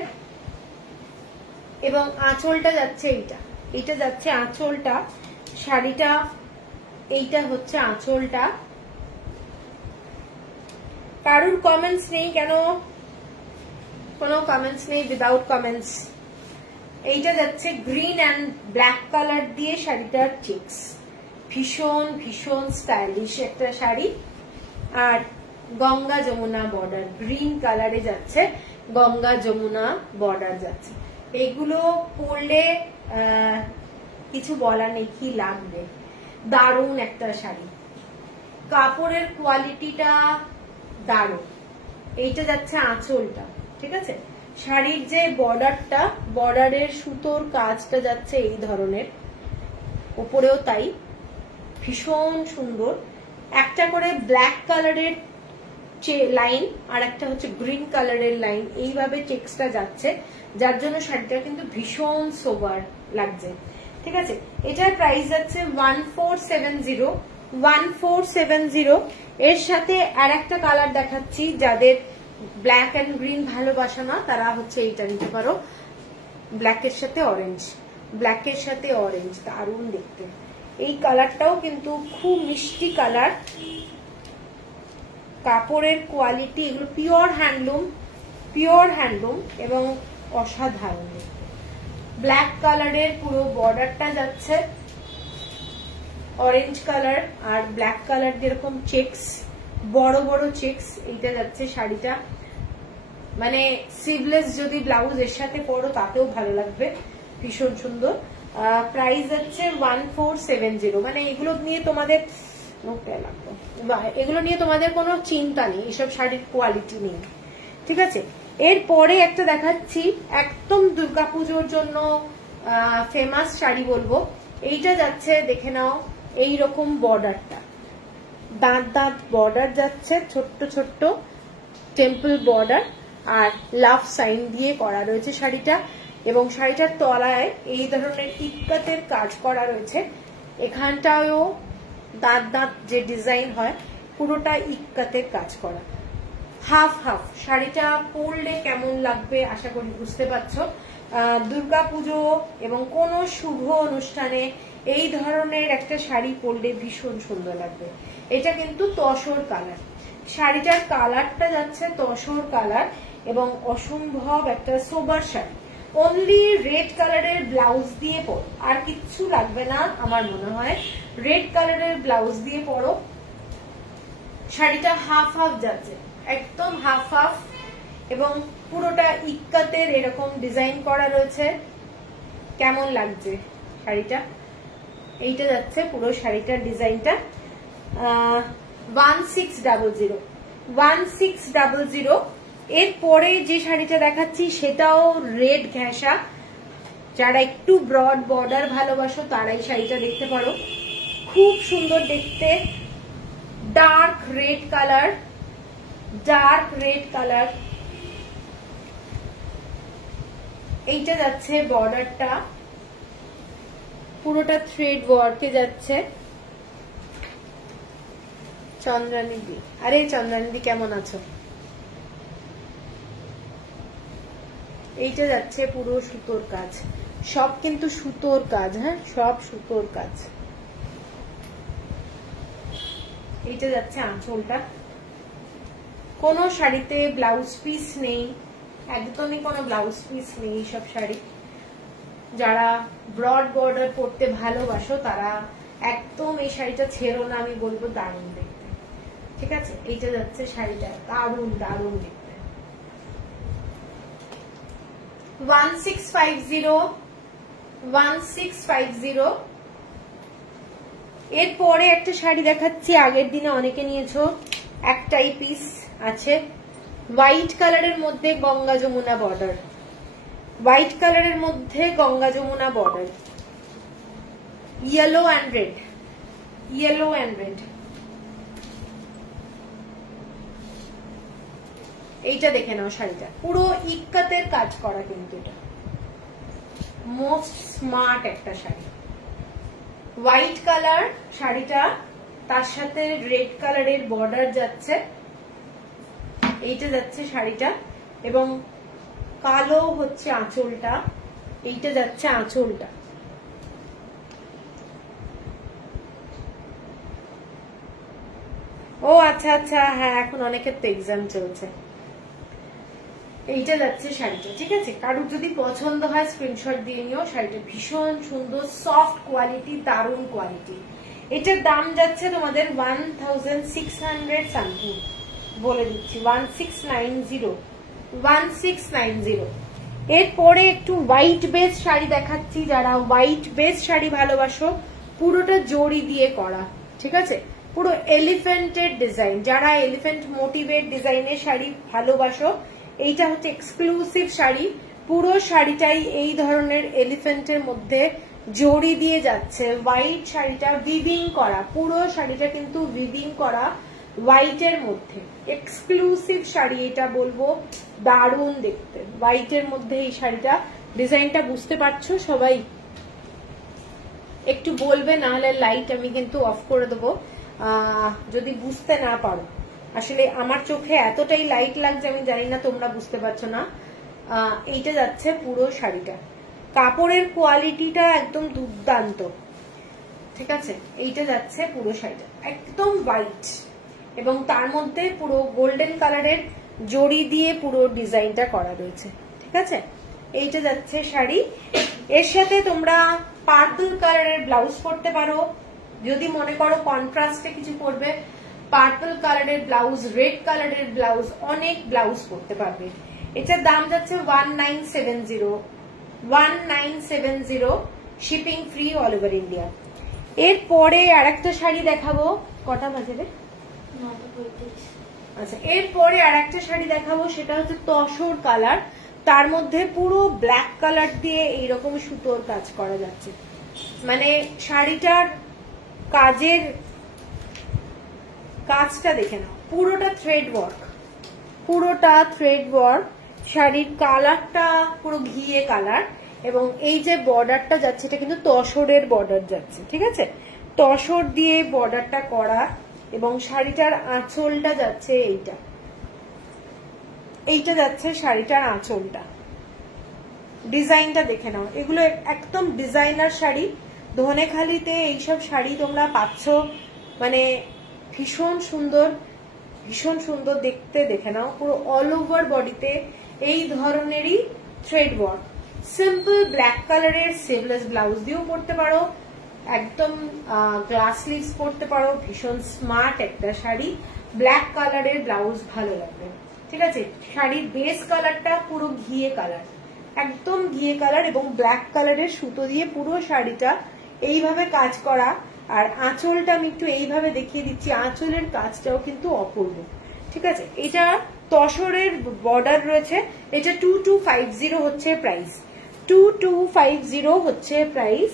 এবং আঁচলটা যাচ্ছে এইটা যাচ্ছে আঁচলটা, শাড়িটা এইটা হচ্ছে আঁচলটা। কারুর কমেন্টস নেই কেন? কোনো কমেন্টস নেই, উইদাউট কমেন্টস। এইটা যাচ্ছে গ্রিন অ্যান্ড ব্ল্যাক কালার দিয়ে শাড়িটার চেক্স, ভীষণ ভীষণ স্টাইলিশ একটা শাড়ি। আর গঙ্গা যমুনা বর্ডার, গ্রিন কালারে যাচ্ছে, গঙ্গা যমুনা বর্ডার যাচ্ছে। এগুলো পরলে কিছু বলার নেই, কি লাগবে, দারুণ একটা শাড়ি, কাপড়ের কোয়ালিটিটা দারুণ। এইটা যাচ্ছে আঁচলটা, ঠিক আছে। শাড়ির যে বর্ডারটা, বর্ডারের সুতোর কাজটা যাচ্ছে এই ধরনের, উপরেও তাই, ভীষণ সুন্দর। একটা করে ব্ল্যাক কালারের লাইন আর একটা হচ্ছে গ্রিন কালারের লাইন, এইভাবে চেক্সটা যাচ্ছে, যার জন্য শাড়িটা কিন্তু ভীষণ সোবার লাগছে, ঠিক আছে। এটার প্রাইস যাচ্ছে 1470, 1470। এর সাথে আর একটা কালার দেখাচ্ছি, যাদের ব্ল্যাক অ্যান্ড গ্রিন ভালোবাসা না তারা হচ্ছে এইটা নিতে পারো, ব্ল্যাকের সাথে অরেঞ্জ, ব্ল্যাকের সাথে অরেঞ্জ, দারুণ দেখতে। এই কালারটাও কিন্তু খুব মিষ্টি কালার, কাপড়ের কোয়ালিটি, এগুলো পিওর হ্যান্ডলুম, পিওর হ্যান্ডলুম এবং অসাধারণ দেখতে। ব্ল্যাক কালারের পুরো বর্ডারটা যাচ্ছে, অরেঞ্জ কালার আর ব্ল্যাক কালার যেরকম চেক্স, বড় বড় চেক্স, এইটা যাচ্ছে শাড়িটা। মানে স্লিভলেস যদি ব্লাউজ এর সাথে পরো তাতেও ভালো লাগবে, ভীষণ সুন্দর। প্রাইস যাচ্ছে 1470। মানে এগুলো নিয়ে তোমাদের কোনো চিন্তা নেই, এসব শাড়ির কোয়ালিটি নেই, ঠিক আছে। এরপরে একটা দেখাচ্ছি একদম দুর্গাপুজোর জন্য ফেমাস শাড়ি বলবো। এইটা যাচ্ছে, দেখে নাও, এইরকম বর্ডারটা, দাঁত দাঁত বর্ডার যাচ্ছে, ছোট্ট ছোট্ট টেম্পল বর্ডার আর লাভ সাইন দিয়ে করা রয়েছে শাড়িটা, এবং শাড়িটার তলায় এই ধরনের ইক্কাতের কাজ করা রয়েছে। এখানটাও দাঁত দাঁত যে ডিজাইন হয় পুরোটা ইক্কাতের কাজ করা, হাফ হাফ। শাড়িটা পরলে কেমন লাগবে আশা করি বুঝতে পারছো। দুর্গাপুজো এবং কোনো শুভ অনুষ্ঠানে এই ধরনের একটা শাড়ি পরলে ভীষণ সুন্দর লাগবে। এটা কিন্তু তসর কালার, শাড়িটার কালারটা যাচ্ছে তসর কালার এবং অসম্ভব একটা সোবার শাড়ি। অনলি রেড কালারের ব্লাউজ দিয়ে পরো, আর কিচ্ছু লাগবে না আমার মনে হয়, রেড কালারের ব্লাউজ দিয়ে পরো। শাড়িটা হাফ হাফ যাচ্ছে, একদম হাফ হাফ, এবং পুরোটা ইক্কাতের এরকম ডিজাইন করা রয়েছে। কেমন লাগছে শাড়িটা? এইটা যাচ্ছে পুরো শাড়িটার ডিজাইনটা। 1600, 1600। এরপরে যে শাড়িটা দেখাচ্ছি সেটাও রেড ঘেঁষা, যারা একটু ব্রড বর্ডার ভালোবাসো তারা এই শাড়িটা দেখতে পারো, খুব সুন্দর দেখতে, dark red colour, dark red colour. এইটা যাচ্ছে বর্ডারটা, পুরোটা থ্রেড ওয়ার্কে যাচ্ছে। চন্দ্রানীদি, আরে চন্দ্রানীদি কেমন আছো? এইটা যাচ্ছে পুরো সুতোর কাজ, সব কিন্তু সুতোর কাজ, হ্যাঁ সব সুতোর কাজ। এইটা যাচ্ছে আঁচলটা, কোনো শাড়িতে ব্লাউজ পিস নেই, একদমই কোনো ব্লাউজ পিস নেই সব শাড়ি। যারা ব্রড বর্ডার পরতে ভালোবাসো তারা একদম এই শাড়িটা ছেড়ো না, আমি বলবো দারুণ দেখতে, ঠিক আছে। এইটা যাচ্ছে শাড়িটা, দারুণ দারুণ দেখতে। 1650, 1650। এরপরে একটা শাড়ি দেখাচ্ছি, আগের দিনে অনেকে নিয়েছো, একটাই পিস আছে, হোয়াইট কালারের মধ্যে গঙ্গা যমুনা বর্ডার, হোয়াইট কালারের মধ্যে Ganga Jamuna border, yellow and red, yellow and red. এইটা দেখে নাও, শাড়িটা পুরো ইক্কাতের কাজ করা, কিন্তু এটা মোস্ট স্মার্ট একটা শাড়ি। হোয়াইট কালার শাড়িটা, তার সাথে রেড কালারের বর্ডার যাচ্ছে, এইটা যাচ্ছে শাড়িটা, এবং কালো হচ্ছে আঁচলটা, এইটা যাচ্ছে আঁচলটা। ও আচ্ছা আচ্ছা, হ্যাঁ এখন অনেকের তো এক্সাম চলছে। এইটা যাচ্ছে শাড়িটা, ঠিক আছে? কারোর যদি পছন্দ হয় স্ক্রিনশট দিয়ে নিও। শাড়িটা ভীষণ সুন্দর, সফট কোয়ালিটি, দারুণ কোয়ালিটি। এটার দাম যাচ্ছে তোমাদের 1600 সামথিং, বলে দিচ্ছি 1690। এরপরে একটু হোয়াইট বেস শাড়ি দেখাচ্ছি। যারা হোয়াইট বেস শাড়ি ভালোবাসো, পুরোটা জড়ি দিয়ে করা, ঠিক আছে? পুরো এলিফ্যান্টের ডিজাইন, যারা এলিফ্যান্ট মোটিভের ডিজাইনের শাড়ি ভালোবাসো, এইটা হচ্ছে এক্সক্লুসিভ শাড়ি। পুরো শাড়িটাই এই ধরনের এলিফ্যান্টের মধ্যে জড়ি দিয়ে যাচ্ছে। হোয়াইট শাড়িটা উইভিং করা, পুরো শাড়িটা কিন্তু উইভিং করা হোয়াইটের মধ্যে। এক্সক্লুসিভ শাড়ি এটা, বলবো দারুণ দেখতে। হোয়াইটের মধ্যে এই শাড়িটা, ডিজাইনটা বুঝতে পারছো সবাই? একটু বলবে, না হলে লাইট আমি কিন্তু অফ করে দেবো যদি বুঝতে না পারো। আসলে আমার চোখে এতটাই লাইট লাগছে, আমি জানি না তোমরা বুঝতে পারছো না। এইটা যাচ্ছে পুরো শাড়িটা, কাপড়ের কোয়ালিটিটা একদম দুর্দান্ত, ঠিক আছে? এইটা যাচ্ছে পুরো শাড়িটা একদম হোয়াইট, এবং তার মধ্যে পুরো গোল্ডেন কালারের জড়ি দিয়ে পুরো ডিজাইনটা করা রয়েছে, ঠিক আছে? এইটা যাচ্ছে শাড়ি। এর সাথে তোমরা পার্পল কালারের ব্লাউজ পরতে পারো, যদি মনে করো কন্ট্রাস্টে কিছু পরবে। পার্পল কালারের ব্লাউজ, রেড কালারের ব্লাউজ, অনেক ব্লাউজ পরতে পারবে। এটার দাম যাচ্ছে 1970, shipping free all over India. এরপরে আর একটা শাড়ি দেখাবো। কটা বাজে রে? আচ্ছা, এরপরে আর একটা শাড়ি দেখাবো, সেটা হচ্ছে তসর কালার, তার মধ্যে পুরো ব্ল্যাক কালার দিয়ে এইরকম সুতোর কাজ করা যাচ্ছে। মানে শাড়িটার কাজের কাজটা দেখে নাও, পুরোটা থ্রেড ওয়ার্ক, পুরোটা থ্রেড ওয়ার্ক। শাড়ির কালারটা পুরো ঘিয়ে কালার, এবং এই যে বর্ডারটা যাচ্ছে এটা কিন্তু তসরের বর্ডার যাচ্ছে, ঠিক আছে? তসর দিয়ে বর্ডারটা করা, এবং শাড়িটার আঁচলটা যাচ্ছে এইটা যাচ্ছে শাড়িটার আঁচলটা। ডিজাইনটা দেখে নাও, এগুলো একদম ডিজাইনার শাড়ি। ধনেখালিতে এইসব শাড়ি তোমরা পাচ্ছ, মানে ভীষণ সুন্দর, ভীষণ সুন্দর দেখতে। দেখে নাও, পুরো অল ওভার বডিতে এই ধরনেরই থ্রেড ওয়ার্ক। সিম্পল ব্ল্যাক কালারের স্লিভলেস ব্লাউজ দিয়েও পরতে পারো, একদম গ্লাস স্লিভস পরতে পারো। ভীষণ স্মার্ট একটা শাড়ি, ব্ল্যাক কালারের ব্লাউজ ভালো লাগবে, ঠিক আছে? শাড়ির বেস কালারটা পুরো ঘিয়ে কালার, একদম ঘিয়ে কালার, এবং ব্ল্যাক কালারের সুতো দিয়ে পুরো শাড়িটা এইভাবে কাজ করা। আর আঁচলটা আমি একটু এইভাবে দেখিয়ে দিচ্ছি, আঁচলের কাজটাও কিন্তু অপূর্ব, ঠিক আছে? এটা তসরের বর্ডার রয়েছে। এটা 2250 হচ্ছে প্রাইস, 2250 হচ্ছে প্রাইস।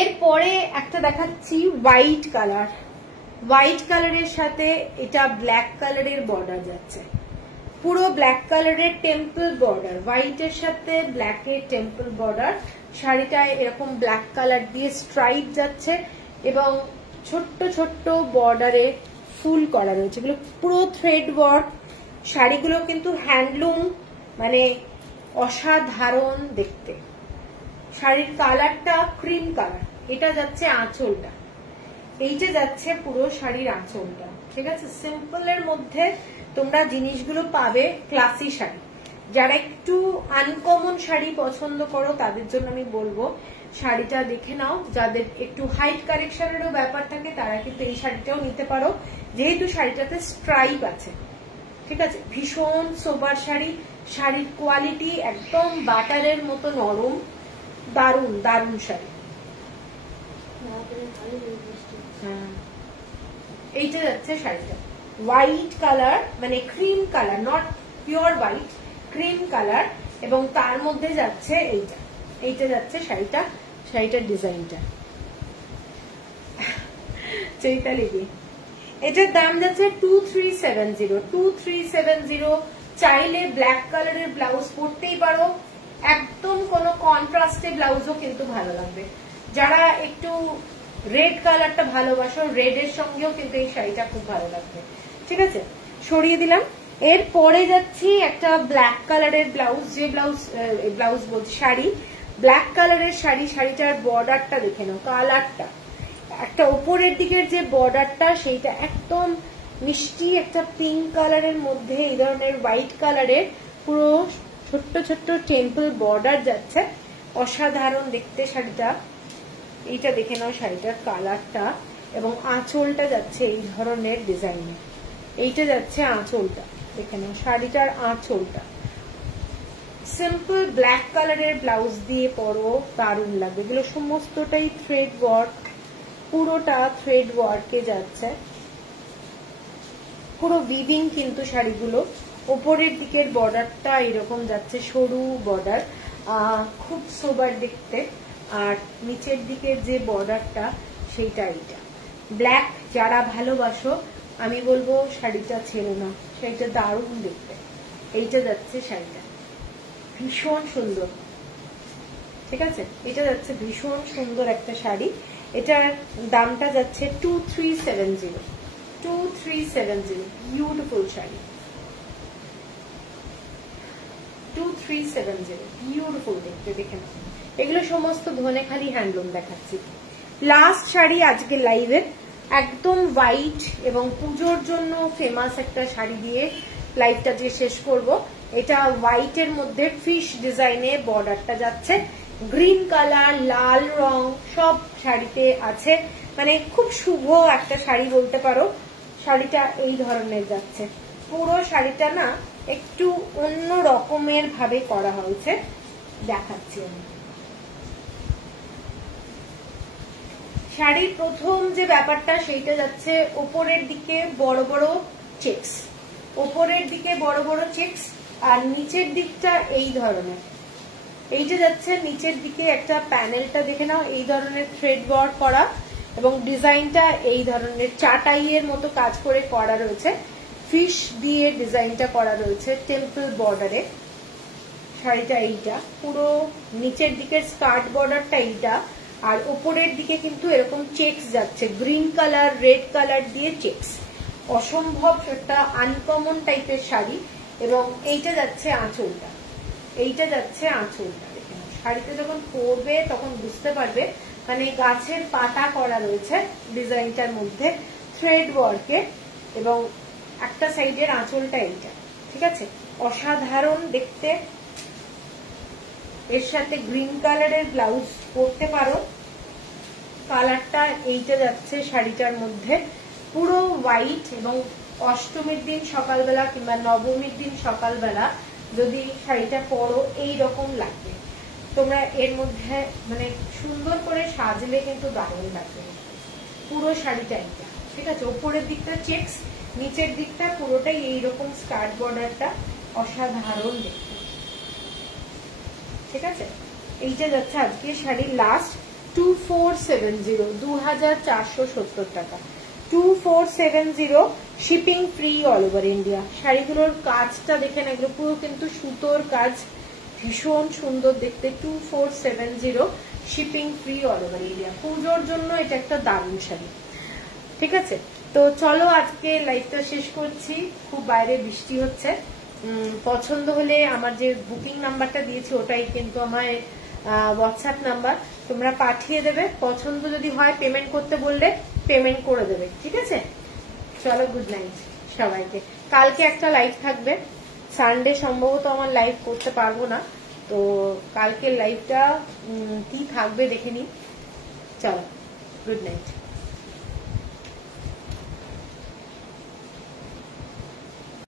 এরপরে একটা দেখাচ্ছি হোয়াইট কালার, হোয়াইট কালারের সাথে এটা ব্ল্যাক কালারের বর্ডার যাচ্ছে, পুরো ব্ল্যাক কালারের টেম্পল বর্ডার, হোয়াইটের সাথে ব্ল্যাকের টেম্পল বর্ডার। শাড়িটায় এরকম ব্ল্যাক কালার দিয়ে স্ট্রাইপ যাচ্ছে, এবং ছোট্ট ছোট্ট বর্ডারে ফুল করা রয়েছে, এগুলো পুরো থ্রেড ওয়ার্ক। শাড়িগুলো কিন্তু হ্যান্ডলুম, মানে অসাধারণ দেখতে। শাড়ির কালারটা ক্রিম কালার। এটা যাচ্ছে আঁচলটা, এইটা যাচ্ছে পুরো শাড়ির আঁচলটা, ঠিক আছে? সিম্পলের মধ্যে তোমরা জিনিসগুলো পাবে, ক্লাসি শাড়ি। যারা একটু আনকমন শাড়ি পছন্দ করো তাদের জন্য আমি বলবো শাড়িটা দেখে নাও। যাদের একটু হাইট কারেকশনেরও ব্যাপার থাকে তারা কিন্তু এই শাড়িটাও নিতে পারো, যেহেতু শাড়িটাতে স্ট্রাইপ আছে, ঠিক আছে? ভীষণ সোবার শাড়ি, শাড়ির কোয়ালিটি একদম বাটারের মতো নরম, দারুণ দারুণ শাড়ি। এইটা যাচ্ছে শাড়িটা হোয়াইট কালার, মানে cream colour, not pure white, cream colour, এবং তার মধ্যে যাচ্ছে এইটা যাচ্ছে শাড়িটার ডিজাইনটা। চৈতালি দি, এটার দাম যাচ্ছে 2370। চাইলে ব্ল্যাক কালারের ব্লাউজ পরতেই পারো, একদম কোনো কন্ট্রাস্টে ব্লাউজও কিন্তু ভালো লাগবে। যারা একটু রেড কালারটা ভালোবাসো, রেডের সঙ্গেও কিন্তু এই শাড়িটা খুব ভালো লাগবে, ঠিক আছে? সরিয়ে দিলাম। এরপরে যাচ্ছি একটা ব্ল্যাক কালারের ব্লাউজ, যে ব্লাউজ বলছি শাড়ি, ব্ল্যাক কালারের শাড়ি। শাড়িটার বর্ডারটা দেখে নাও, কালারটা একটা উপরের দিকের যে বর্ডারটা সেইটা একদম মিষ্টি একটা পিঙ্ক কালারের মধ্যে এই ধরনের হোয়াইট কালারের পুরো ছোট্ট ছোট্ট টেম্পল বর্ডার যাচ্ছে, অসাধারণ দেখতে শাড়িটা। এইটা দেখে নাও শাড়িটার কালারটা, এবং আঁচলটা যাচ্ছে এই ধরনের ডিজাইনে। এইটা যাচ্ছে আঁচলটা, দেখে নাও শাড়িটার আঁচলটা। সিম্পল ব্ল্যাক কালারের ব্লাউজ দিয়ে পরো, দারুণ লাগবে। এগুলো সমস্তটাই থ্রেড ওয়ার্ক, পুরোটা থ্রেড ওয়ার্কে যাচ্ছে, পুরো উইভিং কিন্তু শাড়িগুলো। ওপরের দিকের বর্ডারটা এরকম যাচ্ছে, সরু বর্ডার, খুব সোবার দেখতে। আর নিচের দিকের যে বর্ডারটা সেইটা এইটা। ব্ল্যাক যারা ভালোবাসো আমি বলবো শাড়িটা ছেড়ো না, শাড়িটা দারুণ দেখতে। এইটা যাচ্ছে শাড়িটা, ভীষণ সুন্দর, ঠিক আছে। এটা যাচ্ছে ভীষণ সুন্দর একটা শাড়ি। এটার দামটা যাচ্ছে 2370, 2370। বিউটিফুল শাড়ি, 2370, বিউটিফুল দেখতে, দেখে না। এগুলো সমস্ত ধনেখালি হ্যান্ডলুম দেখাচ্ছি। লাস্ট শাড়ি আজকে লাইভের, একদম হোয়াইট এবং পুজোর জন্য ফেমাস একটা শাড়ি দিয়ে লাইভটা যে শেষ করব। এটা হোয়াইটের মধ্যে ফিশ ডিজাইনে বর্ডারটা যাচ্ছে, গ্রিন কালার, লাল রং সব শাড়িতে আছে, মানে খুব শুভ একটা শাড়ি বলতে পারো। শাড়িটা এই ধরনের যাচ্ছে, পুরো শাড়িটা না একটু অন্য রকমের ভাবে করা হয়েছে, দেখাচ্ছি আমি। শাড়ির প্রথম যে ব্যাপারটা সেইটা যাচ্ছে ওপরের দিকে বড় বড় চেকস, ওপরের দিকে বড় বড় চেকস, আর নিচের দিকটা এই ধরনের। এইটা যাচ্ছে নিচের দিকে একটা প্যানেলটা দেখে নাও এই ধরনের থ্রেড ওয়ার্ক করা, এবং ডিজাইনটা এই ধরনের চাটাইয়ের মতো কাজ করে করা রয়েছে, ফিশ দিয়ে ডিজাইনটা করা রয়েছে টেম্পল বর্ডারে। শাড়িটা এইটা, পুরো নিচের দিকের স্কার্ট বর্ডারটা এইটা, আর উপরের দিকে কিন্তু এরকম চেকস যাচ্ছে, গ্রিন কালার রেড কালার দিয়ে চেকস। অসম্ভব একটা আনকমন টাইপের শাড়ি। এবং এইটা যাচ্ছে আঁচলটা, এইটা যাচ্ছে আঁচলটা। দেখে শাড়িতে যখন পরবে তখন বুঝতে পারবে, মানে গাছের পাতা করা রয়েছে ডিজাইনটার মধ্যে থ্রেড ওয়ার্কে, এবং একটা সাইডের আঁচলটা এইটা, ঠিক আছে। অসাধারণ দেখতে। এর সাথে গ্রিন কালারের ব্লাউজ পরতে পারো। কালারটা এইটা যাচ্ছে শাড়িটার মধ্যে, পুরো হোয়াইট, এবং অষ্টমীর দিন সকালবেলা কিংবা নবমীর দিন সকালবেলা যদি শাড়িটা পরো এইরকম লাগবে। তোমরা এর মধ্যে মানে সুন্দর করে সাজলে কিন্তু দারুণ লাগবে। পুরো শাড়িটা এইটা, ঠিক আছে। উপরের দিকটা চেকস, নিচের দিকটা পুরোটাই এইরকম স্কার্ট বর্ডারটা, অসাধারণ দেখতে, ঠিক আছে। এইটা যাচ্ছে আজকে শাড়ির লাস্ট 2470, 2470 টাকা, 2470, shipping free all over India. শাড়িগুলোর কাজটা দেখেন, এগুলো পুরো কিন্তু সুতোর কাজ, ভীষণ সুন্দর দেখতে। 2470, shipping free all over India. পুজোর জন্য এটা একটা দারুণ শাড়ি, ঠিক আছে। তো চলো আজকে লাইভটা শেষ করছি, খুব বাইরে বৃষ্টি হচ্ছে। পছন্দ হলে আমার যে বুকিং নাম্বারটা দিয়েছি ওটাই কিন্তু আমার হোয়াটসঅ্যাপ নাম্বার, তোমরা পাঠিয়ে দেবে। পছন্দ যদি হয় পেমেন্ট করতে বললে পেমেন্ট করে দেবে, ঠিক আছে। চলো, গুড নাইট সবাইকে। কালকে একটা লাইভ থাকবে, সানডে সম্ভবত আমার লাইভ করতে পারবো না, তো কালকের লাইভটা কি থাকবে দেখে নিই। চলো, গুড নাইট।